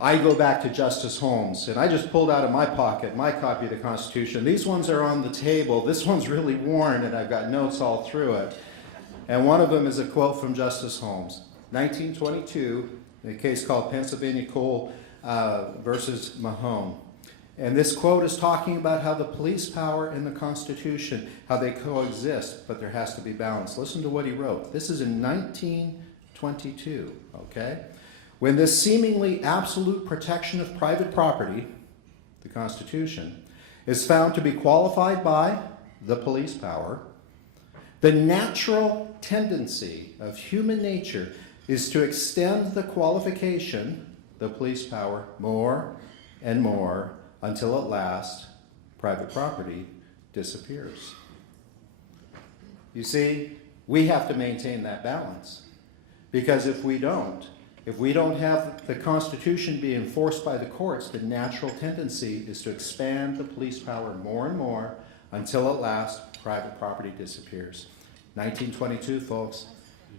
I go back to Justice Holmes, and I just pulled out of my pocket my copy of the Constitution. These ones are on the table. This one's really worn, and I've got notes all through it. And one of them is a quote from Justice Holmes, 1922, in a case called Pennsylvania Coal versus Mahone. And this quote is talking about how the police power and the Constitution, how they coexist, but there has to be balance. Listen to what he wrote. This is in 1922, okay? When this seemingly absolute protection of private property, the Constitution, is found to be qualified by the police power, the natural tendency of human nature is to extend the qualification, the police power, more and more until at last private property disappears. You see, we have to maintain that balance, because if we don't have the Constitution be enforced by the courts, the natural tendency is to expand the police power more and more until at last private property disappears. 1922, folks.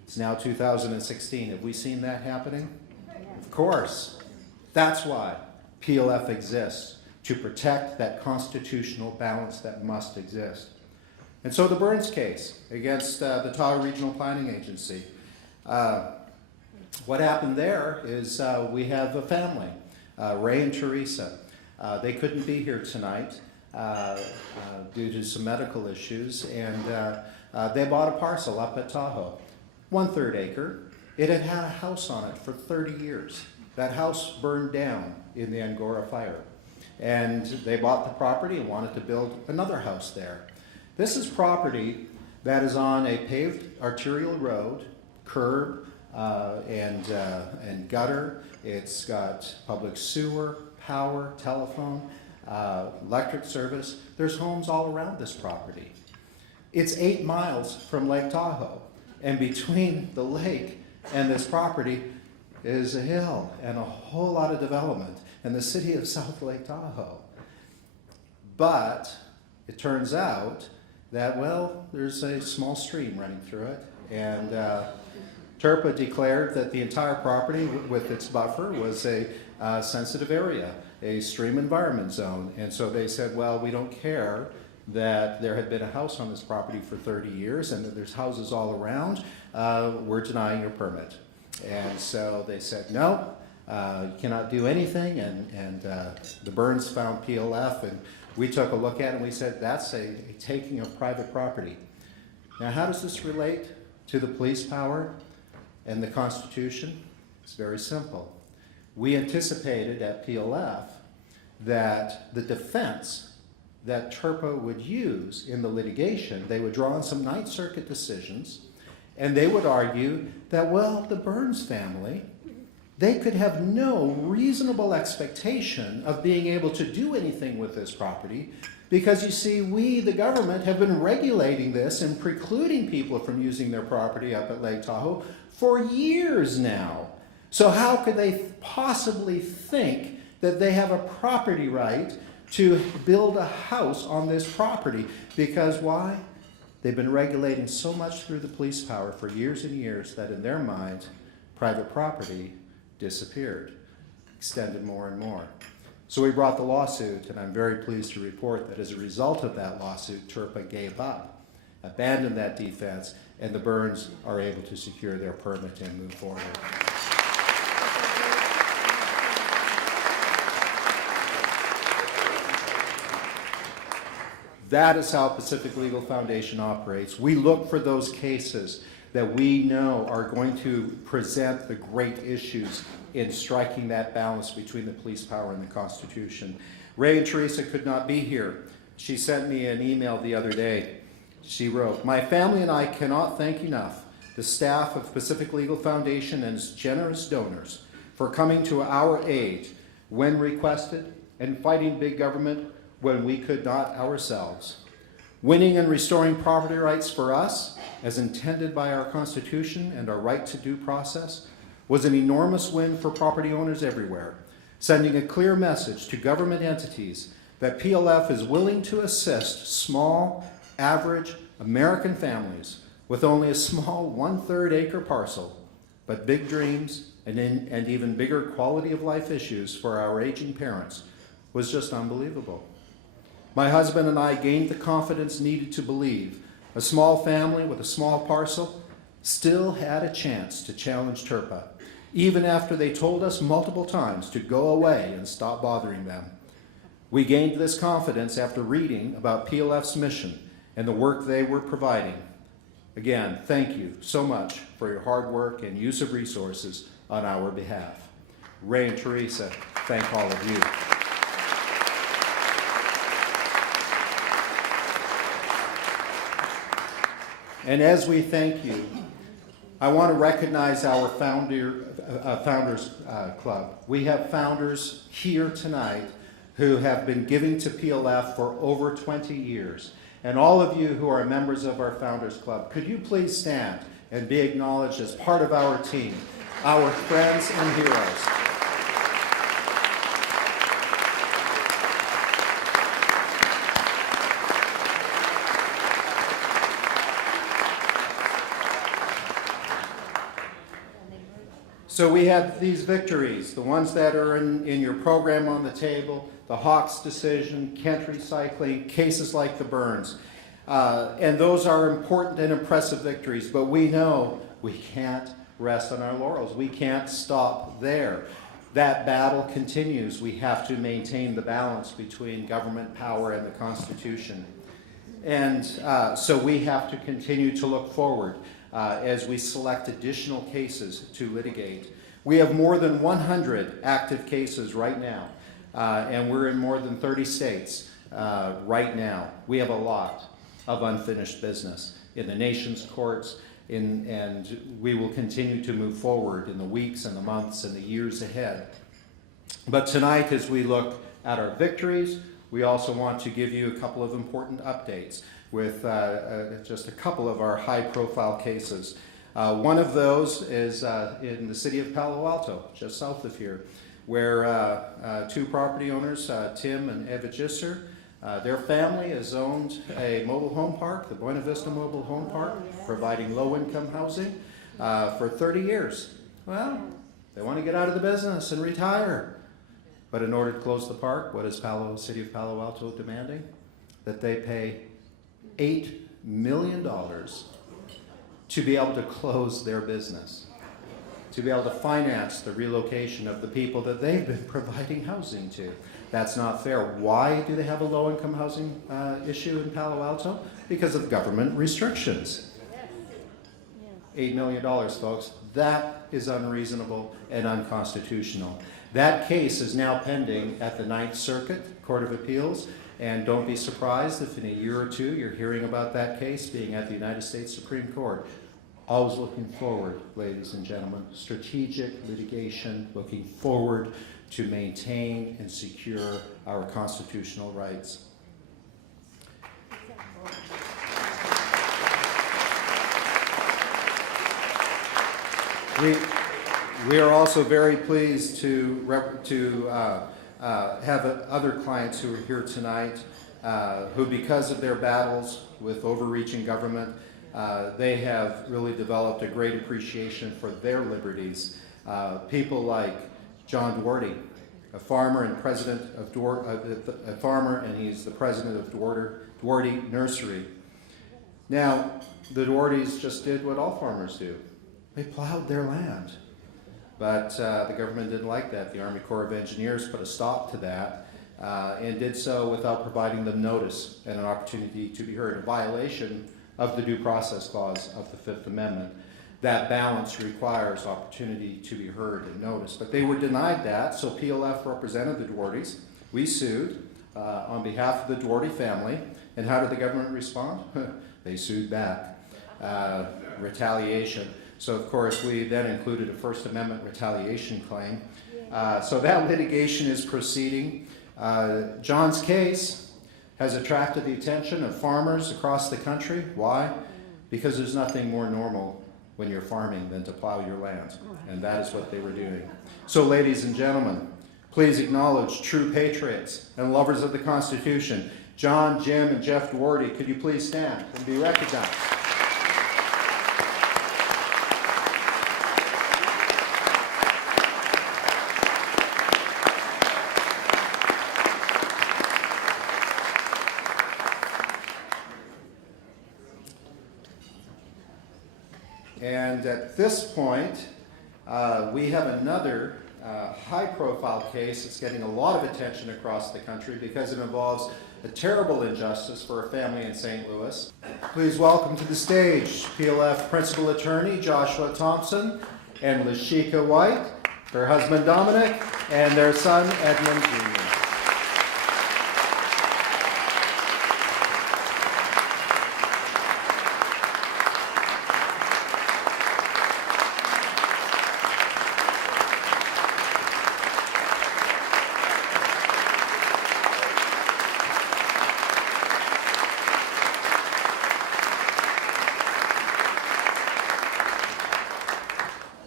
It's now 2016. Have we seen that happening? Of course. That's why PLF exists, to protect that constitutional balance that must exist. And so the Burns case against the Tahoe Regional Planning Agency. What happened there is we have a family, Ray and Teresa. They couldn't be here tonight due to some medical issues, and they bought a parcel up at Tahoe, 1/3 acre. It had had a house on it for 30 years. That house burned down in the Angora fire, and they bought the property and wanted to build another house there. This is property that is on a paved arterial road, curb, and gutter. It's got public sewer, power, telephone, electric service. There's homes all around this property. It's 8 miles from Lake Tahoe, and between the lake and this property is a hill and a whole lot of development in the city of South Lake Tahoe. But it turns out that, well, there's a small stream running through it, and TRPA declared that the entire property with its buffer was a sensitive area, a stream environment zone. And so they said, well, we don't care that there had been a house on this property for 30 years and that there's houses all around. We're denying your permit. And so they said, no, you cannot do anything. And the Burns found PLF, and we took a look at it and we said, that's a taking of private property. Now, how does this relate to the police power and the Constitution? It's very simple. We anticipated at PLF that the defense that TRPA would use in the litigation, they would draw on some Ninth Circuit decisions, and they would argue that, well, the Burns family, they could have no reasonable expectation of being able to do anything with this property because, you see, we, the government, have been regulating this and precluding people from using their property up at Lake Tahoe for years now. So how could they possibly think that they have a property right to build a house on this property? Because why? They've been regulating so much through the police power for years and years that in their mind, private property disappeared, extended more and more. So we brought the lawsuit, and I'm very pleased to report that as a result of that lawsuit, TRPA gave up, abandoned that defense, and the Burns are able to secure their permit and move forward. That is how Pacific Legal Foundation operates. We look for those cases that we know are going to present the great issues in striking that balance between the police power and the Constitution. Ray and Teresa could not be here. She sent me an email the other day. She wrote, "My family and I cannot thank enough the staff of Pacific Legal Foundation and its generous donors for coming to our aid when requested and fighting big government when we could not ourselves. Winning and restoring property rights for us, as intended by our Constitution and our right to due process, was an enormous win for property owners everywhere, sending a clear message to government entities that PLF is willing to assist small, average American families with only a small 1/3 acre parcel, but big dreams and even bigger quality of life issues for our aging parents was just unbelievable. My husband and I gained the confidence needed to believe a small family with a small parcel still had a chance to challenge TRPA, even after they told us multiple times to go away and stop bothering them. We gained this confidence after reading about PLF's mission and the work they were providing. Again, thank you so much for your hard work and use of resources on our behalf. Ray and Teresa, thank all of you. And as we thank you, I want to recognize our Founders Club. We have founders here tonight who have been giving to PLF for over 20 years. And all of you who are members of our Founders Club, could you please stand and be acknowledged as part of our team, our friends and heroes. So we have these victories, the ones that are in your program on the table, the Hawks decision, Kent Recycling, cases like the Burns. And those are important and impressive victories, but we know we can't rest on our laurels. We can't stop there. That battle continues. We have to maintain the balance between government power and the Constitution. And so we have to continue to look forward as we select additional cases to litigate. We have more than 100 active cases right now, and we're in more than 30 states right now. We have a lot of unfinished business in the nation's courts, and we will continue to move forward in the weeks and the months and the years ahead. But tonight, as we look at our victories, we also want to give you a couple of important updates with just a couple of our high-profile cases. One of those is in the city of Palo Alto, just south of here, where two property owners, Tim and Eva Gisser, their family has owned a mobile home park, the Buena Vista Mobile Home Park, providing low-income housing for 30 years. Well, they want to get out of the business and retire. But in order to close the park, what is City of Palo Alto demanding? That they pay $8 million to be able to close their business, to be able to finance the relocation of the people that they've been providing housing to. That's not fair. Why do they have a low-income housing issue in Palo Alto? Because of government restrictions. $8 million, folks. That is unreasonable and unconstitutional. That case is now pending at the Ninth Circuit Court of Appeals, and don't be surprised if in a year or two you're hearing about that case being at the United States Supreme Court. Always looking forward, ladies and gentlemen, strategic litigation, looking forward to maintain and secure our constitutional rights. We are also very pleased to have other clients who are here tonight who, because of their battles with overreaching government, they have really developed a great appreciation for their liberties. People like John Duarte, a farmer and president of he's the president of Duarte Nursery. Now, the Duartes just did what all farmers do. They plowed their land. But the government didn't like that. The Army Corps of Engineers put a stop to that and did so without providing them notice and an opportunity to be heard, a violation of the Due Process Clause of the Fifth Amendment. That balance requires opportunity to be heard and noticed. But they were denied that, so PLF represented the Duartes. We sued on behalf of the Duarte family. And how did the government respond? They sued back. Retaliation. So, of course, we then included a First Amendment retaliation claim. So that litigation is proceeding. John's case has attracted the attention of farmers across the country. Why? Because there's nothing more normal when you're farming than to plow your land. And that is what they were doing. So, ladies and gentlemen, please acknowledge true patriots and lovers of the Constitution. John, Jim, and Jeff Duarte, could you please stand and be recognized? And at this point, we have another high-profile case that's getting a lot of attention across the country because it involves a terrible injustice for a family in St. Louis. Please welcome to the stage PLF Principal Attorney Joshua Thompson and Lashika White, her husband Dominic, and their son Edmund Jr.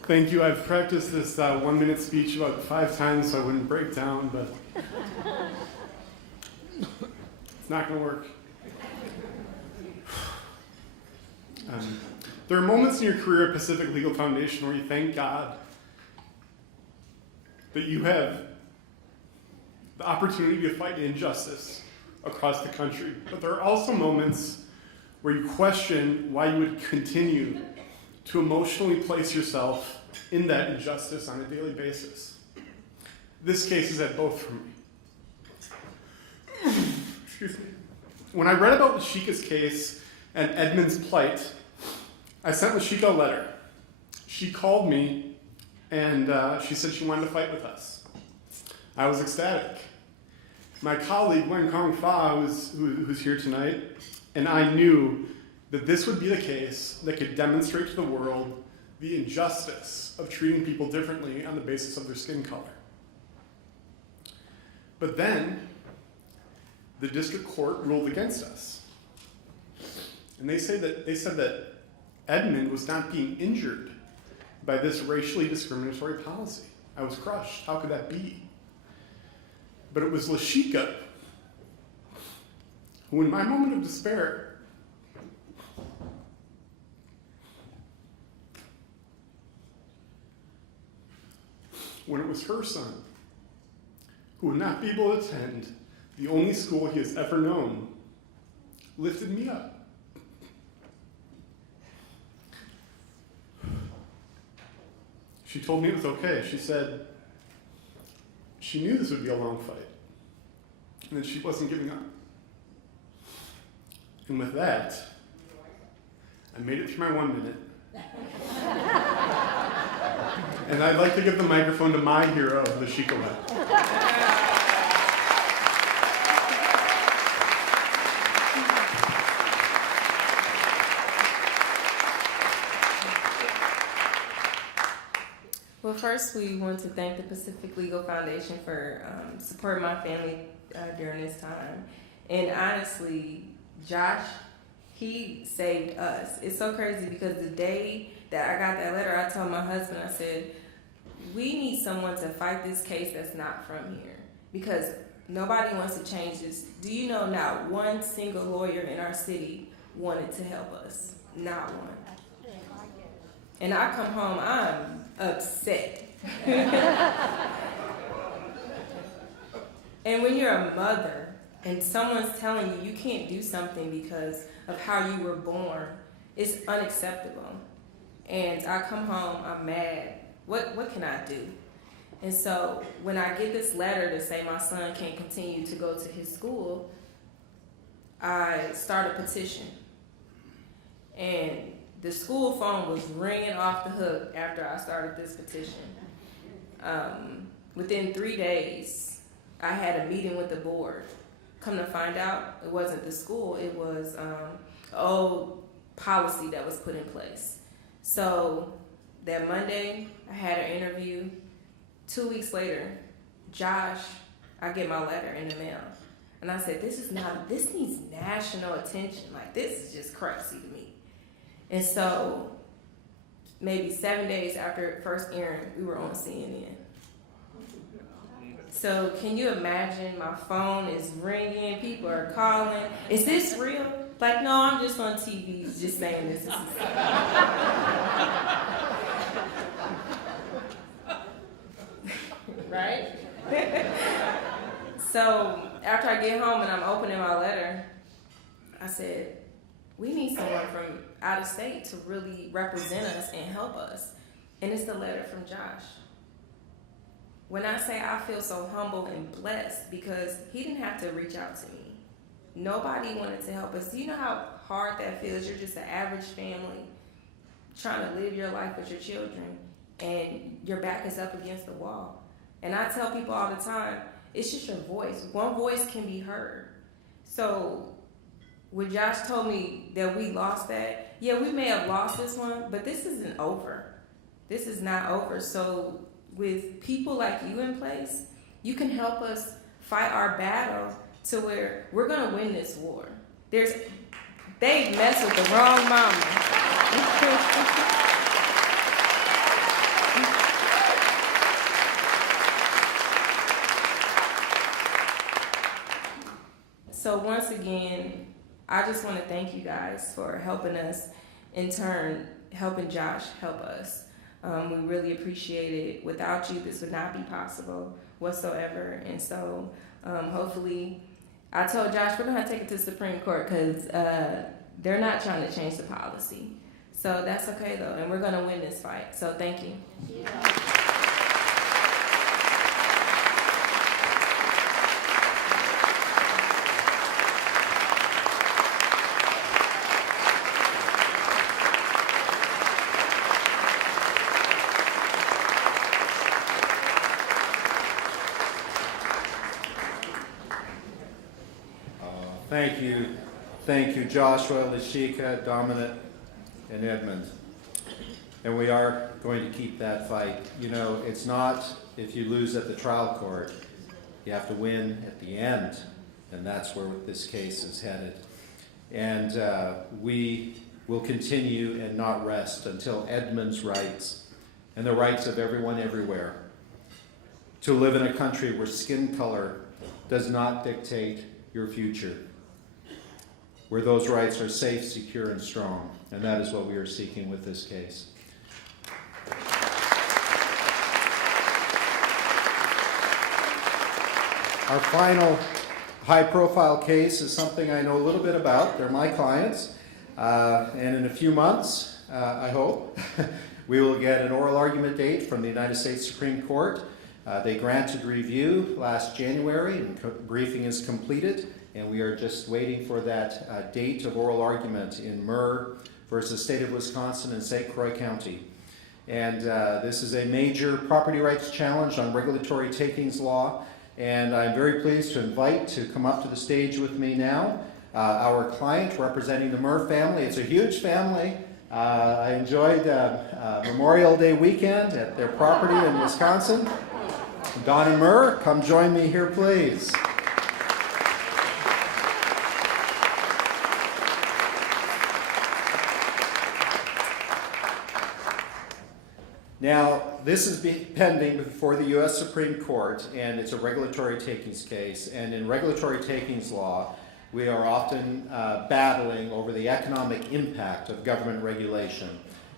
Thank you. I've practiced this 1-minute speech about 5 times so I wouldn't break down, but it's not going to work. There are moments in your career at Pacific Legal Foundation where you thank God that you have the opportunity to fight injustice across the country. But there are also moments where you question why you would continue to emotionally place yourself in that injustice on a daily basis. This case is at both for me. Excuse me. When I read about Lashika's case and Edmund's plight, I sent Lashika a letter. She called me and she said she wanted to fight with us. I was ecstatic. My colleague, Wen Kong Fa, who's here tonight, and I knew that this would be the case that could demonstrate to the world the injustice of treating people differently on the basis of their skin color. But then, the district court ruled against us. And they said that Edmund was not being injured by this racially discriminatory policy. I was crushed. How could that be? But it was Lashika who, in my moment of despair, when it was her son, who would not be able to attend the only school he has ever known, lifted me up. She told me it was okay. She said she knew this would be a long fight, and that she wasn't giving up. And with that, I made it through my 1 minute. And I'd like to give the microphone to my hero, Lashika White. Well, first we want to thank the Pacific Legal Foundation for supporting my family during this time. And honestly, Josh, he saved us. It's so crazy because the day that I got that letter, I told my husband, I said, we need someone to fight this case that's not from here because nobody wants to change this. Do you know not one single lawyer in our city wanted to help us? Not one. And I come home, I'm upset. And when you're a mother and someone's telling you you can't do something because of how you were born, it's unacceptable. And I come home, I'm mad. What can I do? And so when I get this letter to say my son can't continue to go to his school, I start a petition. And the school phone was ringing off the hook after I started this petition. Within 3 days, I had a meeting with the board. Come to find out, it wasn't the school, it was an old policy that was put in place. So that Monday, I had an interview. 2 weeks later, Josh, I get my letter in the mail. And I said, this needs national attention. Like, this is just crazy to me. And so maybe 7 days after it first aired, we were on CNN. So can you imagine my phone is ringing, people are calling. Is this real? Like, no, I'm just on TV just saying this. Right? So after I get home and I'm opening my letter, I said, we need someone from out of state to really represent us and help us. And it's the letter from Josh. When I say I feel so humble and blessed because he didn't have to reach out to me. Nobody wanted to help us. Do you know how hard that feels? You're just an average family trying to live your life with your children and your back is up against the wall. And I tell people all the time, it's just your voice. One voice can be heard. So when Josh told me that we lost that, yeah, we may have lost this one, but this isn't over. This is not over. So with people like you in place, you can help us fight our battle to where we're gonna win this war. They mess with the wrong mama. So once again, I just want to thank you guys for helping us, in turn, helping Josh help us. We really appreciate it. Without you, this would not be possible whatsoever. And so hopefully, I told Josh we're going to take it to the Supreme Court because they're not trying to change the policy. So that's okay, though, and we're going to win this fight. So thank you. Thank you, Joshua, Lashika, Dominic, and Edmund. And we are going to keep that fight. You know, it's not if you lose at the trial court, you have to win at the end, and that's where this case is headed. And we will continue and not rest until Edmund's rights and the rights of everyone everywhere to live in a country where skin color does not dictate your future, where those rights are safe, secure, and strong. And that is what we are seeking with this case. Our final high-profile case is something I know a little bit about. They're my clients. And in a few months, I hope, we will get an oral argument date from the United States Supreme Court. They granted review last January, and briefing is completed. And we are just waiting for that date of oral argument in Murr versus State of Wisconsin and St. Croix County. And this is a major property rights challenge on regulatory takings law. And I'm very pleased to invite to come up to the stage with me now our client representing the Murr family. It's a huge family. I enjoyed Memorial Day weekend at their property in Wisconsin. Donna Murr, come join me here, please. Now, this is pending before the U.S. Supreme Court, and it's a regulatory takings case. And in regulatory takings law, we are often battling over the economic impact of government regulation.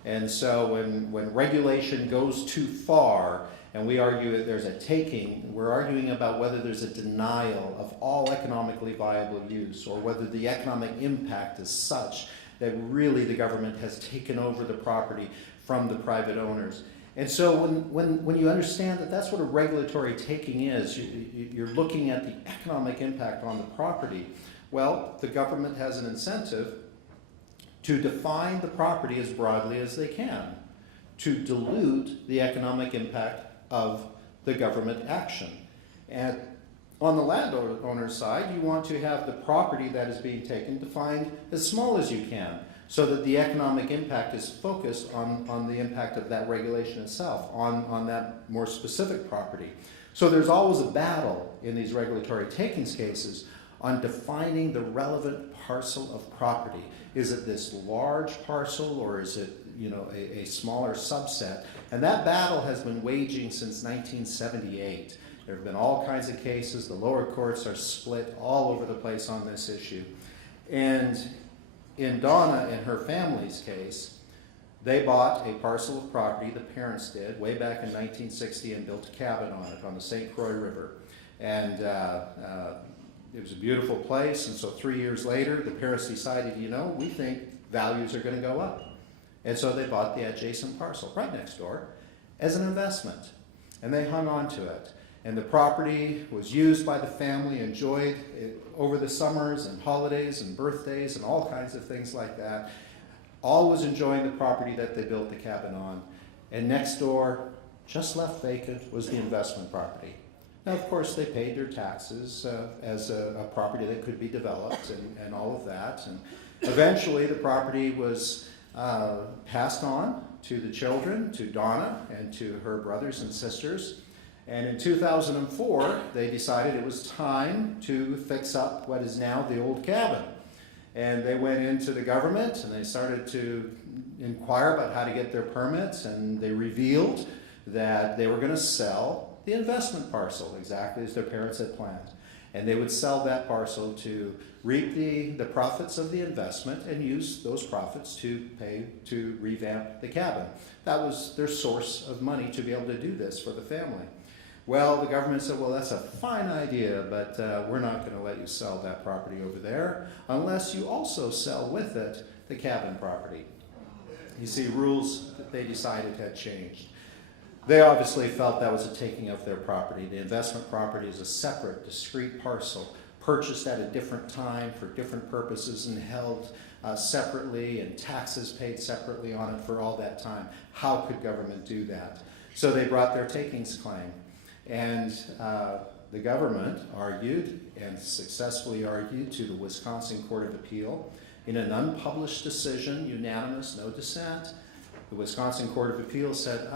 And so when regulation goes too far, and we argue that there's a taking, we're arguing about whether there's a denial of all economically viable use, or whether the economic impact is such that really the government has taken over the property from the private owners. And so when you understand that that's what a regulatory taking is, you're looking at the economic impact on the property, well, the government has an incentive to define the property as broadly as they can, to dilute the economic impact of the government action. And on the landowner's side, you want to have the property that is being taken defined as small as you can, so that the economic impact is focused on the impact of that regulation itself, on that more specific property. So there's always a battle in these regulatory takings cases on defining the relevant parcel of property. Is it this large parcel, or is it, you know, a smaller subset? And that battle has been waging since 1978. There have been all kinds of cases. The lower courts are split all over the place on this issue. And in Donna and her family's case, they bought a parcel of property, the parents did, way back in 1960, and built a cabin on it on the St. Croix River. And it was a beautiful place, and so 3 years later, the parents decided, you know, we think values are going to go up. And so they bought the adjacent parcel right next door as an investment, and they hung on to it. And the property was used by the family, enjoyed it over the summers and holidays and birthdays and all kinds of things like that. Always enjoying the property that they built the cabin on. And next door, just left vacant, was the investment property. Now, of course, they paid their taxes as a property that could be developed and all of that. And eventually, the property was passed on to the children, to Donna and to her brothers and sisters. And in 2004, they decided it was time to fix up what is now the old cabin. And they went into the government and they started to inquire about how to get their permits, and they revealed that they were going to sell the investment parcel exactly as their parents had planned. And they would sell that parcel to reap the profits of the investment and use those profits to pay to revamp the cabin. That was their source of money to be able to do this for the family. Well, the government said, well, that's a fine idea, but we're not going to let you sell that property over there unless you also sell with it the cabin property. You see, rules that they decided had changed. They obviously felt that was a taking of their property. The investment property is a separate, discrete parcel, purchased at a different time for different purposes and held separately, and taxes paid separately on it for all that time. How could government do that? So they brought their takings claim. And the government argued, and successfully argued, to the Wisconsin Court of Appeal in an unpublished decision, unanimous, no dissent. The Wisconsin Court of Appeal said,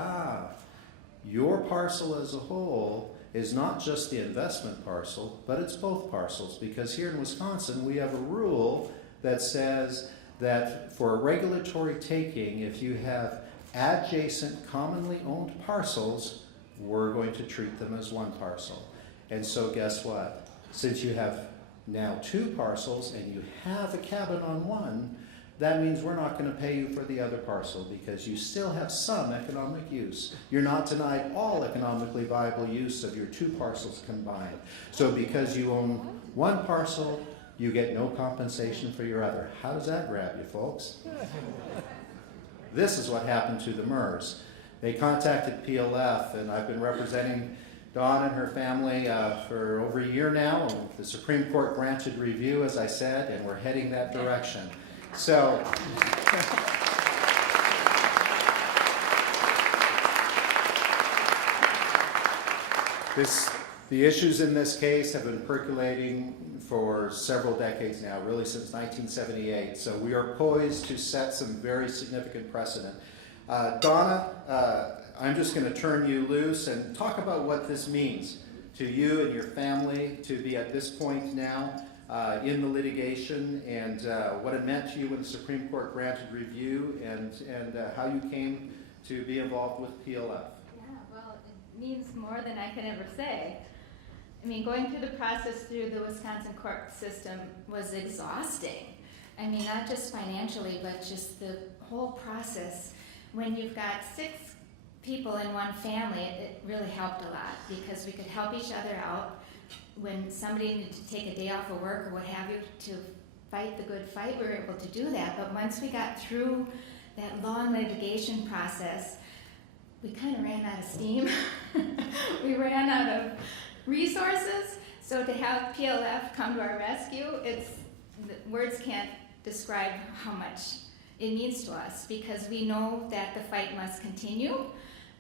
your parcel as a whole is not just the investment parcel, but it's both parcels, because here in Wisconsin we have a rule that says that for a regulatory taking, if you have adjacent commonly owned parcels, we're going to treat them as one parcel. And so guess what? Since you have now two parcels and you have a cabin on one, that means we're not going to pay you for the other parcel because you still have some economic use. You're not denied all economically viable use of your two parcels combined. So because you own one parcel, you get no compensation for your other. How does that grab you, folks? This is what happened to the Murrs. They contacted PLF, and I've been representing Dawn and her family for over a year now. And the Supreme Court granted review, as I said, and we're heading that direction. So, the issues in this case have been percolating for several decades now, really since 1978. So we are poised to set some very significant precedent. Donna, I'm just going to turn you loose and talk about what this means to you and your family to be at this point now in the litigation, and what it meant to you when the Supreme Court granted review, and how you came to be involved with PLF. Yeah, well, it means more than I can ever say. I mean, going through the process through the Wisconsin court system was exhausting. I mean, not just financially, but just the whole process. When you've got 6 people in one family, it really helped a lot because we could help each other out. When somebody needed to take a day off of work or what have you to fight the good fight, we were able to do that. But once we got through that long litigation process, we kind of ran out of steam. We ran out of resources. So to have PLF come to our rescue, words can't describe how much it means to us, because we know that the fight must continue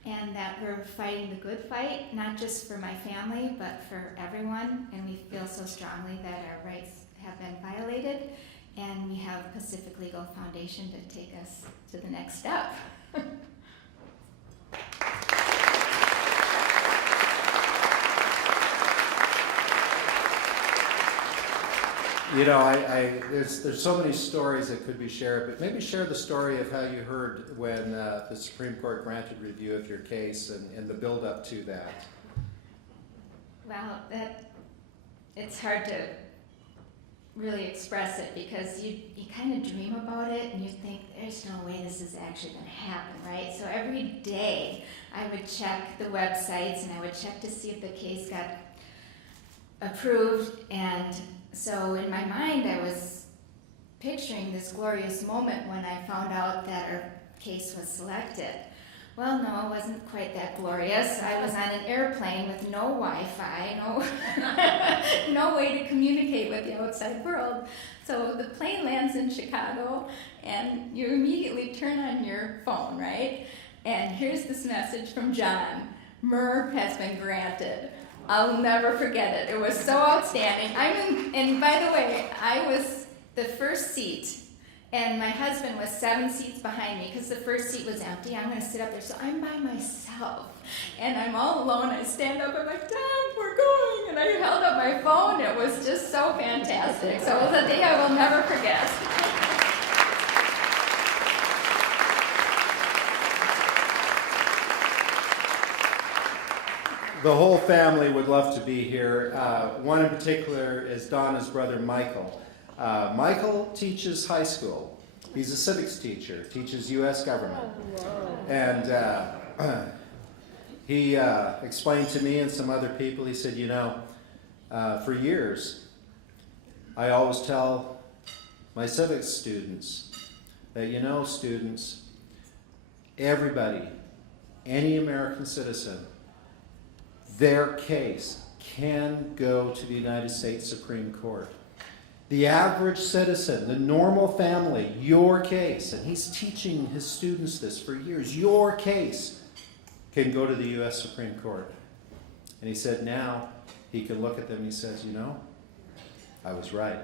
and that we're fighting the good fight, not just for my family, but for everyone. And we feel so strongly that our rights have been violated, and we have Pacific Legal Foundation to take us to the next step. You know, there's so many stories that could be shared, but maybe share the story of how you heard when the Supreme Court granted review of your case and the build-up to that. Well, it's hard to really express it because you kind of dream about it and you think there's no way this is actually going to happen, right? So every day I would check the websites and I would check to see if the case got approved, and so in my mind I was picturing this glorious moment when I found out that our case was selected. Well, no, it wasn't quite that glorious. I was on an airplane with no Wi-Fi, no way to communicate with the outside world. So the plane lands in Chicago, and you immediately turn on your phone, right? And here's this message from John. Murr has been granted. I'll never forget it. It was so outstanding. And by the way, I was the first seat, and my husband was 7 seats behind me because the first seat was empty. I'm going to sit up there, so I'm by myself, and I'm all alone. I stand up, I'm like, Dad, we're going, and I held up my phone. It was just so fantastic. So it was a day I will never forget. The whole family would love to be here. One in particular is Donna's brother, Michael. Michael teaches high school. He's a civics teacher, teaches U.S. government. And he explained to me and some other people, he said, for years, I always tell my civics students that, students, everybody, any American citizen, their case can go to the United States Supreme Court. The average citizen, the normal family, your case, and he's teaching his students this for years, your case can go to the U.S. Supreme Court. And he said now he can look at them and he says, I was right.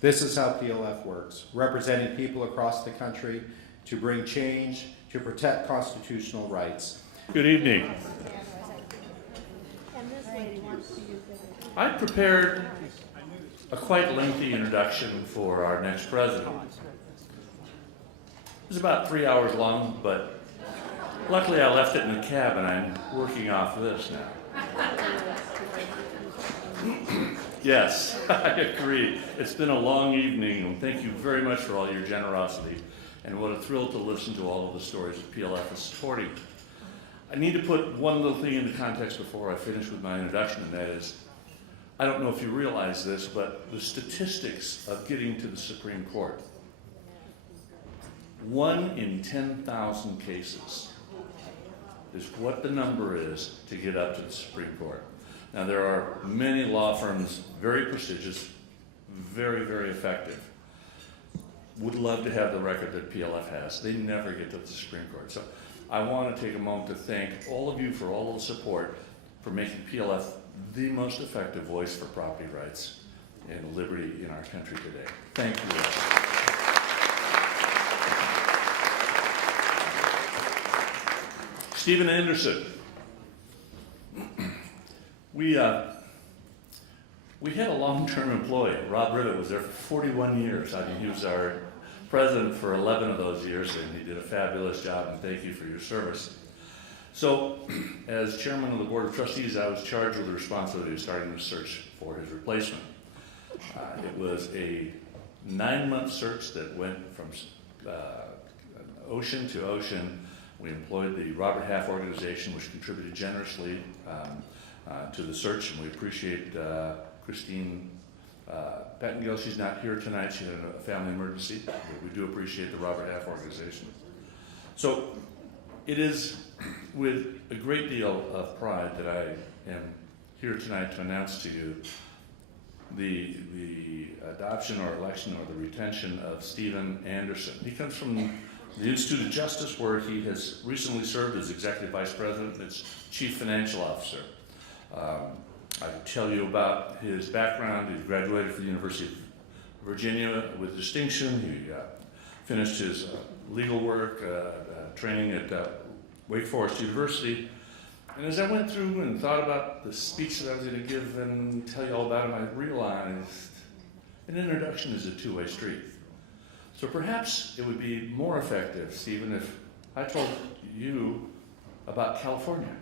This is how PLF works, representing people across the country to bring change, to protect constitutional rights. Good evening. I prepared a quite lengthy introduction for our next president. It was about 3 hours long, but luckily I left it in the cab and I'm working off this now. Yes, I agree. It's been a long evening, and thank you very much for all your generosity. And what a thrill to listen to all of the stories that PLF is supporting. I need to put one little thing into context before I finish with my introduction, and that is, I don't know if you realize this, but the statistics of getting to the Supreme Court, 1 in 10,000 cases is what the number is to get up to the Supreme Court. Now, there are many law firms, very prestigious, very, very effective. Would love to have the record that PLF has. They never get to the Supreme Court. So I want to take a moment to thank all of you for all of the support for making PLF the most effective voice for property rights and liberty in our country today. Thank you. Steven Anderson. We had a long-term employee. Rob Rivet was there for 41 years. I mean, he was our president for 11 of those years, and he did a fabulous job, and thank you for your service. So, as chairman of the Board of Trustees, I was charged with the responsibility of starting the search for his replacement. It was a 9-month search that went from ocean to ocean. We employed the Robert Half organization, which contributed generously to the search, and we appreciate Christine Pettengill. She's not here tonight. She had a family emergency, but we do appreciate the Robert Half organization. So it is with a great deal of pride that I am here tonight to announce to you the adoption or election or the retention of Steven Anderson. He comes from the Institute of Justice, where he has recently served as Executive Vice President and as Chief Financial Officer. I can tell you about his background. He graduated from the University of Virginia with distinction. He finished his legal work, training at Wake Forest University. And as I went through and thought about the speech that I was going to give and tell you all about him, I realized an introduction is a two-way street. So perhaps it would be more effective, Stephen, if I told you about California.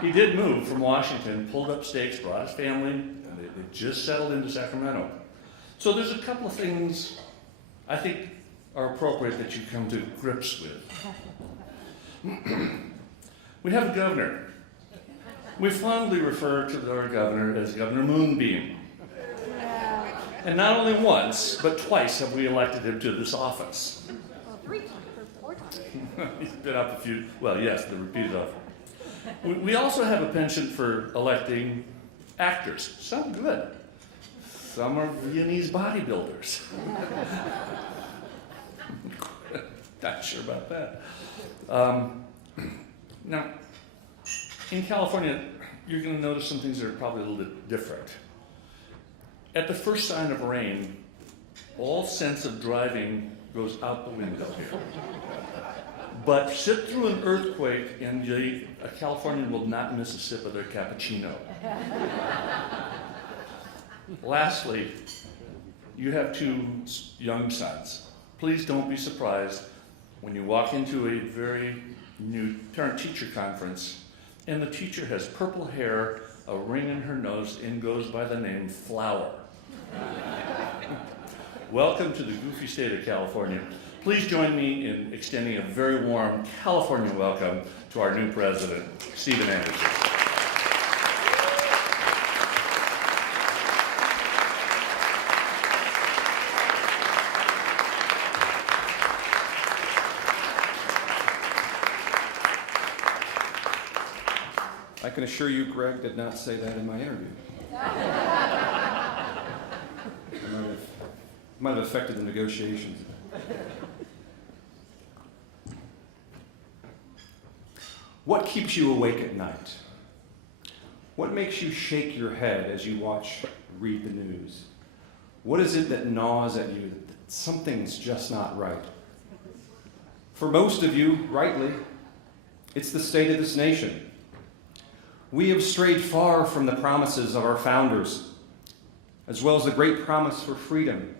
He did move from Washington, pulled up stakes, brought his family, and they just settled into Sacramento. So there's a couple of things I think are appropriate that you come to grips with. We have a governor. We fondly refer to our governor as Governor Moonbeam. And not only once, but twice have we elected him to this office. Well, 3 times or 4 times. He's been up a few, well, yes, the repeated offer. We also have a penchant for electing actors. Some good. Some are Viennese bodybuilders. Not sure about that. Now, in California, you're going to notice some things that are probably a little bit different. At the first sign of rain, all sense of driving goes out the window here. But sit through an earthquake and a Californian will not miss a sip of their cappuccino. Lastly, you have 2 young sons. Please don't be surprised when you walk into a very new parent-teacher conference and the teacher has purple hair, a ring in her nose, and goes by the name Flower. Welcome to the goofy state of California. Please join me in extending a very warm California welcome to our new president, Steven Anderson. I can assure you Greg did not say that in my interview. Might have affected the negotiations. What keeps you awake at night? What makes you shake your head as you read the news? What is it that gnaws at you that something's just not right? For most of you, rightly, it's the state of this nation. We have strayed far from the promises of our founders, as well as the great promise for freedom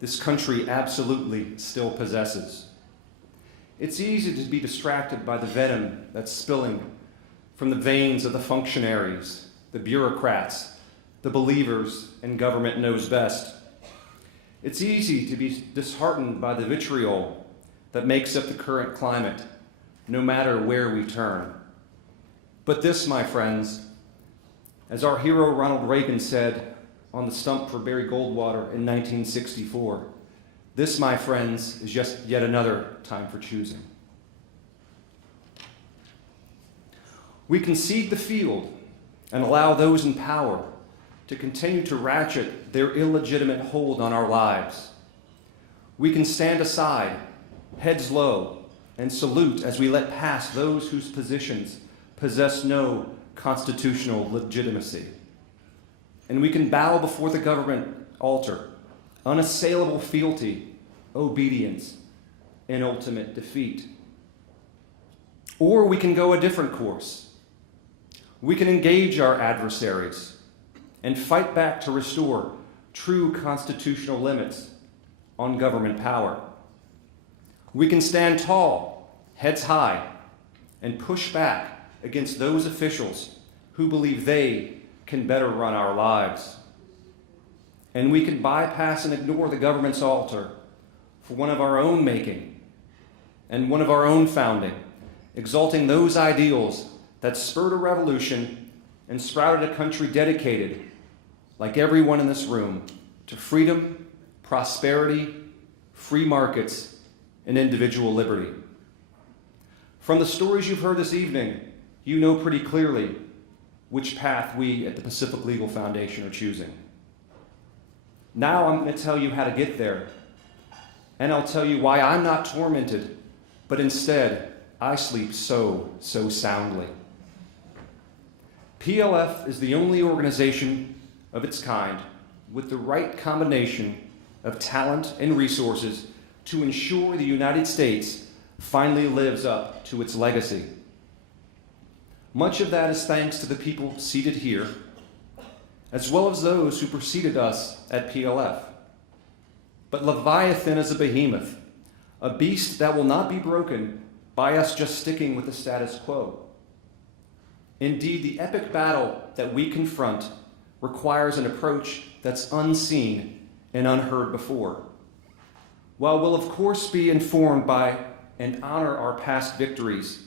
this country absolutely still possesses. It's easy to be distracted by the venom that's spilling from the veins of the functionaries, the bureaucrats, the believers, and government knows best. It's easy to be disheartened by the vitriol that makes up the current climate, no matter where we turn. But this, my friends, as our hero Ronald Reagan said on the stump for Barry Goldwater in 1964, this, my friends, is just yet another time for choosing. We concede the field and allow those in power to continue to ratchet their illegitimate hold on our lives. We can stand aside, heads low, and salute as we let pass those whose positions possess no constitutional legitimacy. And we can bow before the government altar, unassailable fealty, obedience, and ultimate defeat. Or we can go a different course. We can engage our adversaries and fight back to restore true constitutional limits on government power. We can stand tall, heads high, and push back against those officials who believe they can better run our lives. And we can bypass and ignore the government's altar for one of our own making and one of our own founding, exalting those ideals that spurred a revolution and sprouted a country dedicated, like everyone in this room, to freedom, prosperity, free markets, and individual liberty. From the stories you've heard this evening, you know pretty clearly which path we at the Pacific Legal Foundation are choosing. Now I'm going to tell you how to get there, and I'll tell you why I'm not tormented, but instead I sleep so soundly. PLF is the only organization of its kind with the right combination of talent and resources to ensure the United States finally lives up to its legacy. Much of that is thanks to the people seated here, as well as those who preceded us at PLF. But Leviathan is a behemoth, a beast that will not be broken by us just sticking with the status quo. Indeed, the epic battle that we confront requires an approach that's unseen and unheard before. While we'll of course be informed by and honor our past victories,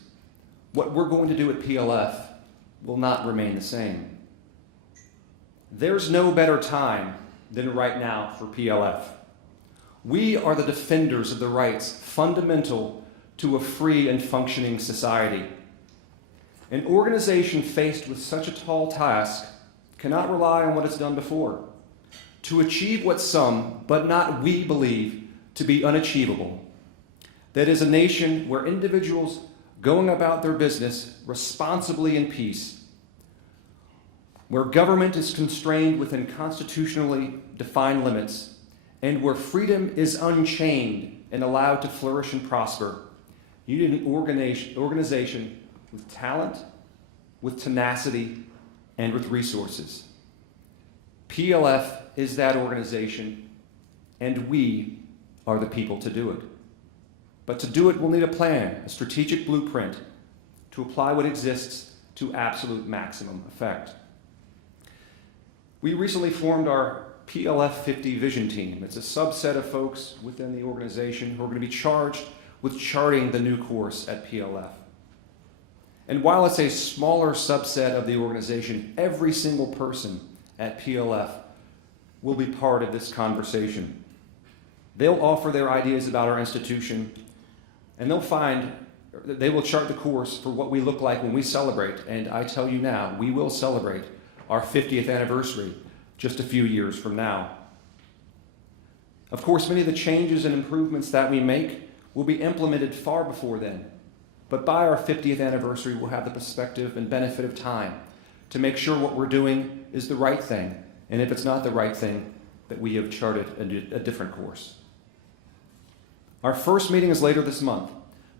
what we're going to do at PLF will not remain the same. There's no better time than right now for PLF. We are the defenders of the rights fundamental to a free and functioning society. An organization faced with such a tall task cannot rely on what it's done before to achieve what some, but not we, believe to be unachievable. That is a nation where individuals going about their business responsibly in peace, where government is constrained within constitutionally defined limits, and where freedom is unchained and allowed to flourish and prosper. You need an organization with talent, with tenacity, and with resources. PLF is that organization, and we are the people to do it. But to do it, we'll need a plan, a strategic blueprint to apply what exists to absolute maximum effect. We recently formed our PLF 50 Vision Team. It's a subset of folks within the organization who are going to be charged with charting the new course at PLF. And while it's a smaller subset of the organization, every single person at PLF will be part of this conversation. They'll offer their ideas about our institution, and they will chart the course for what we look like when we celebrate. And I tell you now, we will celebrate our 50th anniversary just a few years from now. Of course, many of the changes and improvements that we make will be implemented far before then. But by our 50th anniversary, we'll have the perspective and benefit of time to make sure what we're doing is the right thing. And if it's not the right thing, that we have charted a different course. Our first meeting is later this month,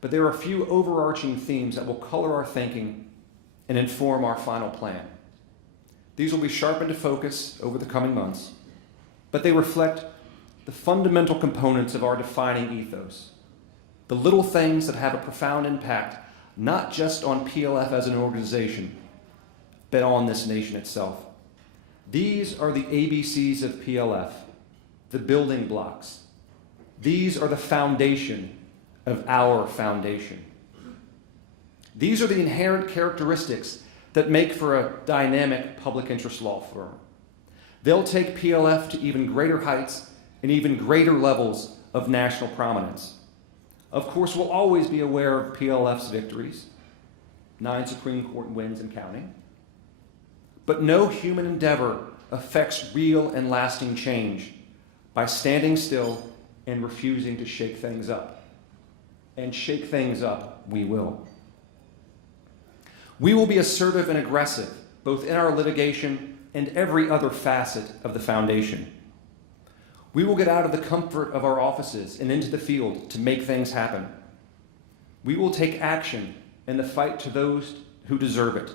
but there are a few overarching themes that will color our thinking and inform our final plan. These will be sharpened to focus over the coming months, but they reflect the fundamental components of our defining ethos, the little things that have a profound impact, not just on PLF as an organization, but on this nation itself. These are the ABCs of PLF, the building blocks. These are the foundation of our foundation. These are the inherent characteristics that make for a dynamic public interest law firm. They'll take PLF to even greater heights and even greater levels of national prominence. Of course, we'll always be aware of PLF's victories, 9 Supreme Court wins and counting. But no human endeavor affects real and lasting change by standing still and refusing to shake things up. And shake things up we will. We will be assertive and aggressive, both in our litigation and every other facet of the foundation. We will get out of the comfort of our offices and into the field to make things happen. We will take action in the fight to those who deserve it,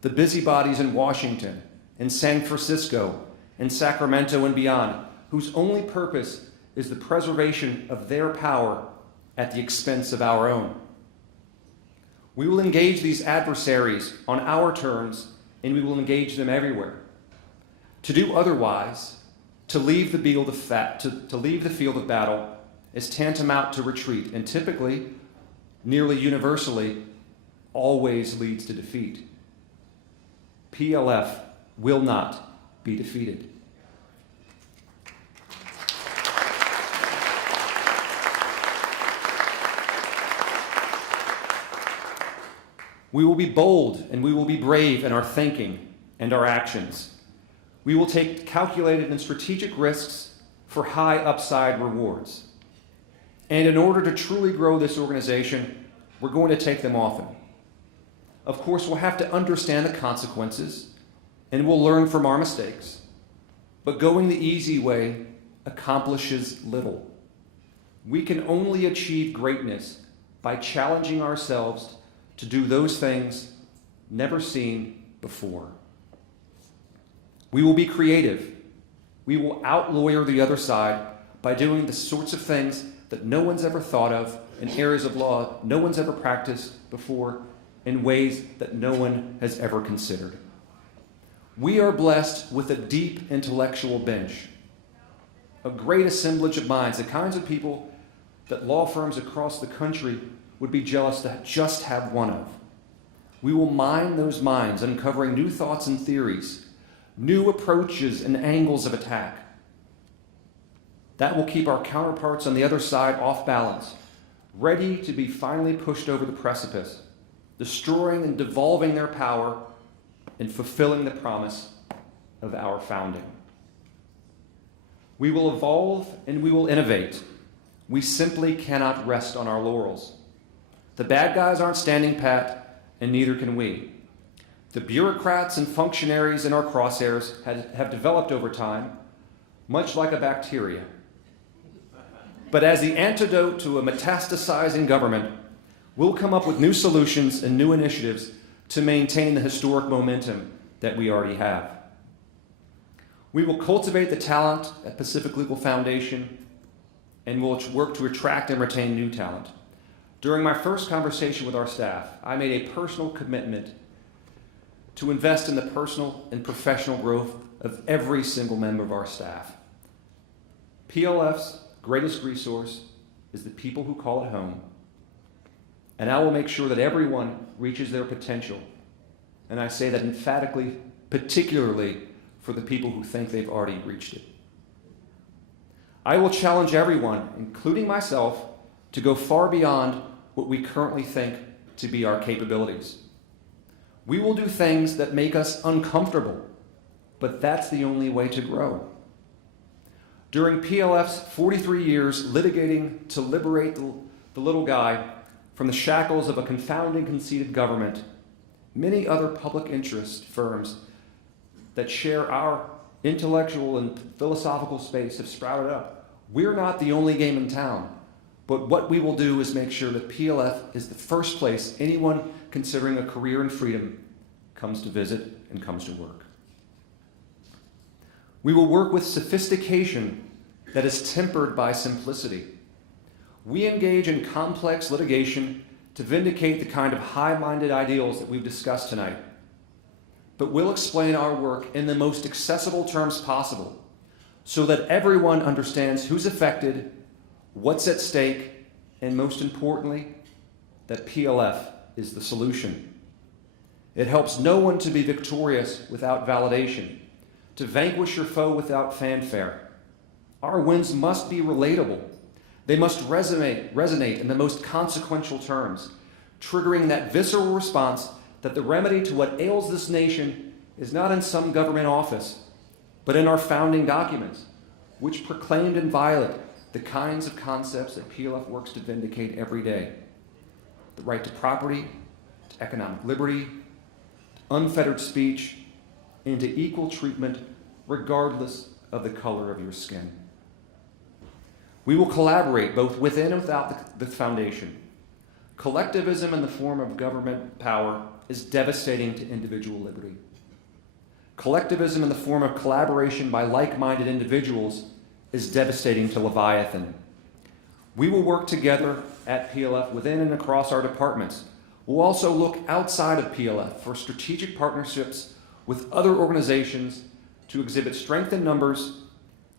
the busybodies in Washington, in San Francisco, in Sacramento and beyond, whose only purpose is the preservation of their power at the expense of our own. We will engage these adversaries on our terms, and we will engage them everywhere. To do otherwise, to leave the field of battle, is tantamount to retreat, and typically, nearly universally, always leads to defeat. PLF will not be defeated. We will be bold and we will be brave in our thinking and our actions. We will take calculated and strategic risks for high upside rewards. And in order to truly grow this organization, we're going to take them often. Of course, we'll have to understand the consequences and we'll learn from our mistakes. But going the easy way accomplishes little. We can only achieve greatness by challenging ourselves to do those things never seen before. We will be creative. We will out-lawyer the other side by doing the sorts of things that no one's ever thought of in areas of law no one's ever practiced before in ways that no one has ever considered. We are blessed with a deep intellectual bench, a great assemblage of minds, the kinds of people that law firms across the country would be jealous to just have one of. We will mine those minds, uncovering new thoughts and theories, new approaches and angles of attack. That will keep our counterparts on the other side off balance, ready to be finally pushed over the precipice, destroying and devolving their power and fulfilling the promise of our founding. We will evolve and we will innovate. We simply cannot rest on our laurels. The bad guys aren't standing pat, and neither can we. The bureaucrats and functionaries in our crosshairs have developed over time, much like a bacteria. But as the antidote to a metastasizing government, we'll come up with new solutions and new initiatives to maintain the historic momentum that we already have. We will cultivate the talent at Pacific Legal Foundation, and we'll work to attract and retain new talent. During my first conversation with our staff, I made a personal commitment to invest in the personal and professional growth of every single member of our staff. PLF's greatest resource is the people who call it home, and I will make sure that everyone reaches their potential. And I say that emphatically, particularly for the people who think they've already reached it. I will challenge everyone, including myself, to go far beyond what we currently think to be our capabilities. We will do things that make us uncomfortable, but that's the only way to grow. During PLF's 43 years litigating to liberate the little guy from the shackles of a confounding, conceited government, many other public interest firms that share our intellectual and philosophical space have sprouted up. We're not the only game in town, but what we will do is make sure that PLF is the first place anyone considering a career in freedom comes to visit and comes to work. We will work with sophistication that is tempered by simplicity. We engage in complex litigation to vindicate the kind of high-minded ideals that we've discussed tonight. But we'll explain our work in the most accessible terms possible so that everyone understands who's affected, what's at stake, and most importantly, that PLF is the solution. It helps no one to be victorious without validation, to vanquish your foe without fanfare. Our wins must be relatable. They must resonate in the most consequential terms, triggering that visceral response that the remedy to what ails this nation is not in some government office, but in our founding documents, which proclaimed and violate the kinds of concepts that PLF works to vindicate every day. The right to property, to economic liberty, to unfettered speech, and to equal treatment regardless of the color of your skin. We will collaborate both within and without the foundation. Collectivism in the form of government power is devastating to individual liberty. Collectivism in the form of collaboration by like-minded individuals is devastating to Leviathan. We will work together at PLF within and across our departments. We'll also look outside of PLF for strategic partnerships with other organizations to exhibit strength in numbers,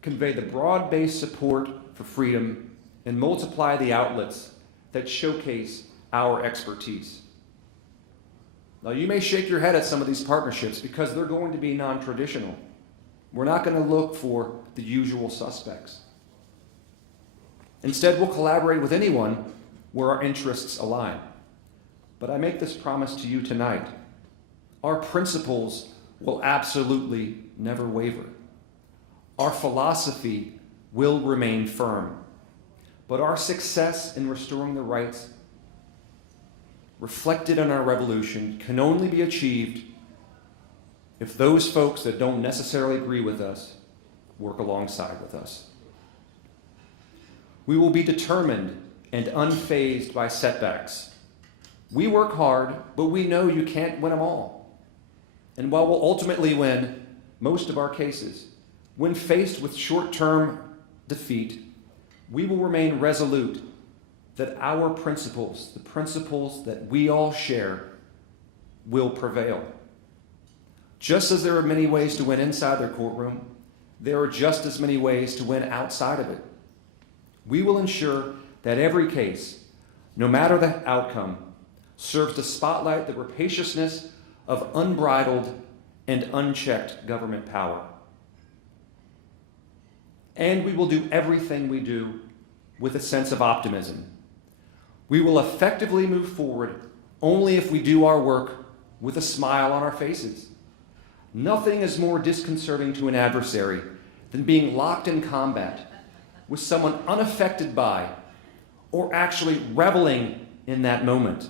convey the broad-based support for freedom, and multiply the outlets that showcase our expertise. Now, you may shake your head at some of these partnerships because they're going to be non-traditional. We're not going to look for the usual suspects. Instead, we'll collaborate with anyone where our interests align. But I make this promise to you tonight. Our principles will absolutely never waver. Our philosophy will remain firm. But our success in restoring the rights reflected in our revolution can only be achieved if those folks that don't necessarily agree with us work alongside with us. We will be determined and unfazed by setbacks. We work hard, but we know you can't win them all. And while we'll ultimately win most of our cases, when faced with short-term defeat, we will remain resolute that our principles, the principles that we all share, will prevail. Just as there are many ways to win inside their courtroom, there are just as many ways to win outside of it. We will ensure that every case, no matter the outcome, serves to spotlight the rapaciousness of unbridled and unchecked government power. And we will do everything we do with a sense of optimism. We will effectively move forward only if we do our work with a smile on our faces. Nothing is more disconcerting to an adversary than being locked in combat with someone unaffected by or actually reveling in that moment.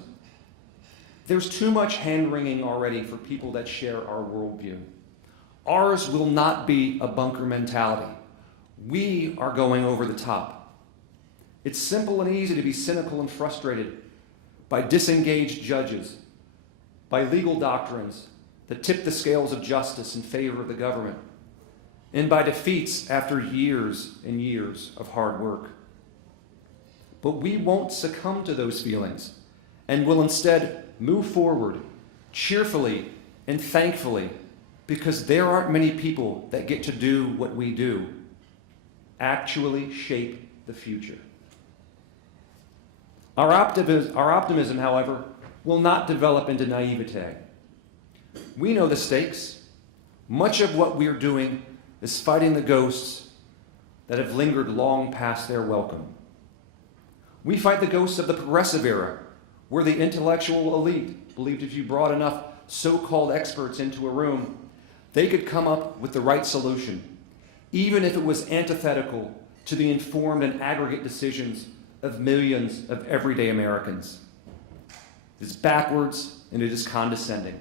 There's too much hand-wringing already for people that share our worldview. Ours will not be a bunker mentality. We are going over the top. It's simple and easy to be cynical and frustrated by disengaged judges, by legal doctrines that tip the scales of justice in favor of the government, and by defeats after years and years of hard work. But we won't succumb to those feelings, and will instead move forward cheerfully and thankfully, because there aren't many people that get to do what we do, actually shape the future. Our optimism, however, will not develop into naivete. We know the stakes. Much of what we're doing is fighting the ghosts that have lingered long past their welcome. We fight the ghosts of the progressive era, where the intellectual elite believed if you brought enough so-called experts into a room, they could come up with the right solution, even if it was antithetical to the informed and aggregate decisions of millions of everyday Americans. It is backwards and it is condescending.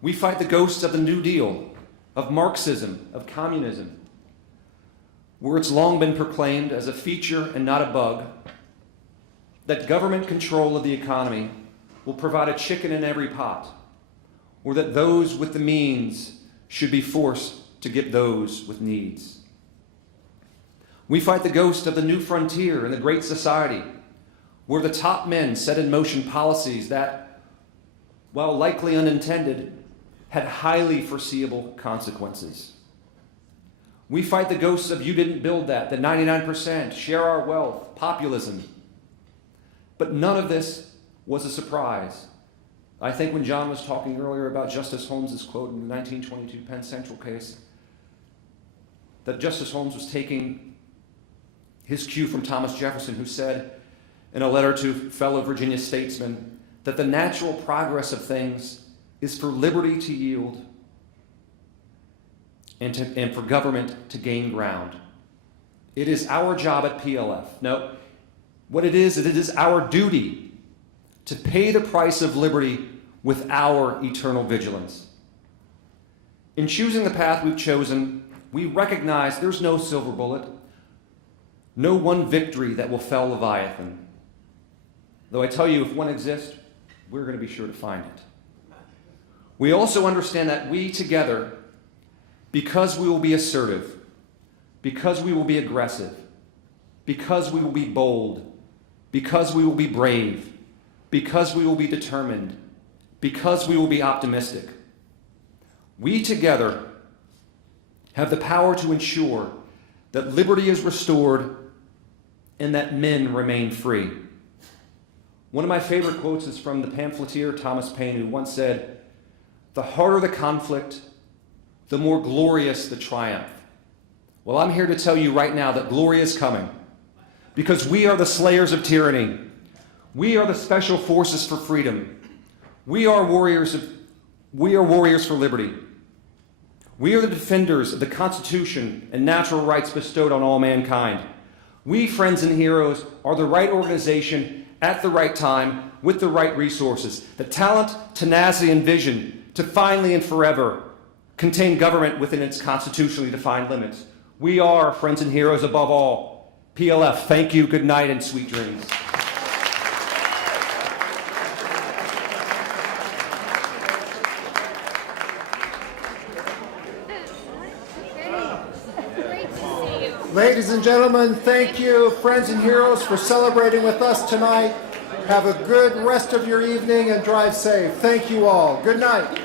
We fight the ghosts of the New Deal, of Marxism, of communism, where it's long been proclaimed as a feature and not a bug that government control of the economy will provide a chicken in every pot, or that those with the means should be forced to get those with needs. We fight the ghost of the new frontier and the Great Society, where the top men set in motion policies that, while likely unintended, had highly foreseeable consequences. We fight the ghosts of you didn't build that, the 99%, share our wealth, populism. But none of this was a surprise. I think when John was talking earlier about Justice Holmes's quote in the 1922 Penn Central case, that Justice Holmes was taking his cue from Thomas Jefferson, who said in a letter to fellow Virginia statesmen that the natural progress of things is for liberty to yield and for government to gain ground. It is our job at PLF. No, what it is our duty to pay the price of liberty with our eternal vigilance. In choosing the path we've chosen, we recognize there's no silver bullet, no one victory that will fell Leviathan. Though I tell you, if one exists, we're going to be sure to find it. We also understand that we together, because we will be assertive, because we will be aggressive, because we will be bold, because we will be brave, because we will be determined, because we will be optimistic, we together have the power to ensure that liberty is restored and that men remain free. One of my favorite quotes is from the pamphleteer Thomas Paine, who once said, "The harder the conflict, the more glorious the triumph." Well, I'm here to tell you right now that glory is coming, because we are the slayers of tyranny. We are the special forces for freedom. We are warriors for liberty. We are the defenders of the Constitution and natural rights bestowed on all mankind. We, friends and heroes, are the right organization at the right time with the right resources, the talent, tenacity, and vision to finally and forever contain government within its constitutionally defined limits. We are, friends and heroes, above all. PLF, thank you, good night, and sweet dreams. Ladies and gentlemen, thank you, friends and heroes, for celebrating with us tonight. Have a good rest of your evening and drive safe. Thank you all. Good night.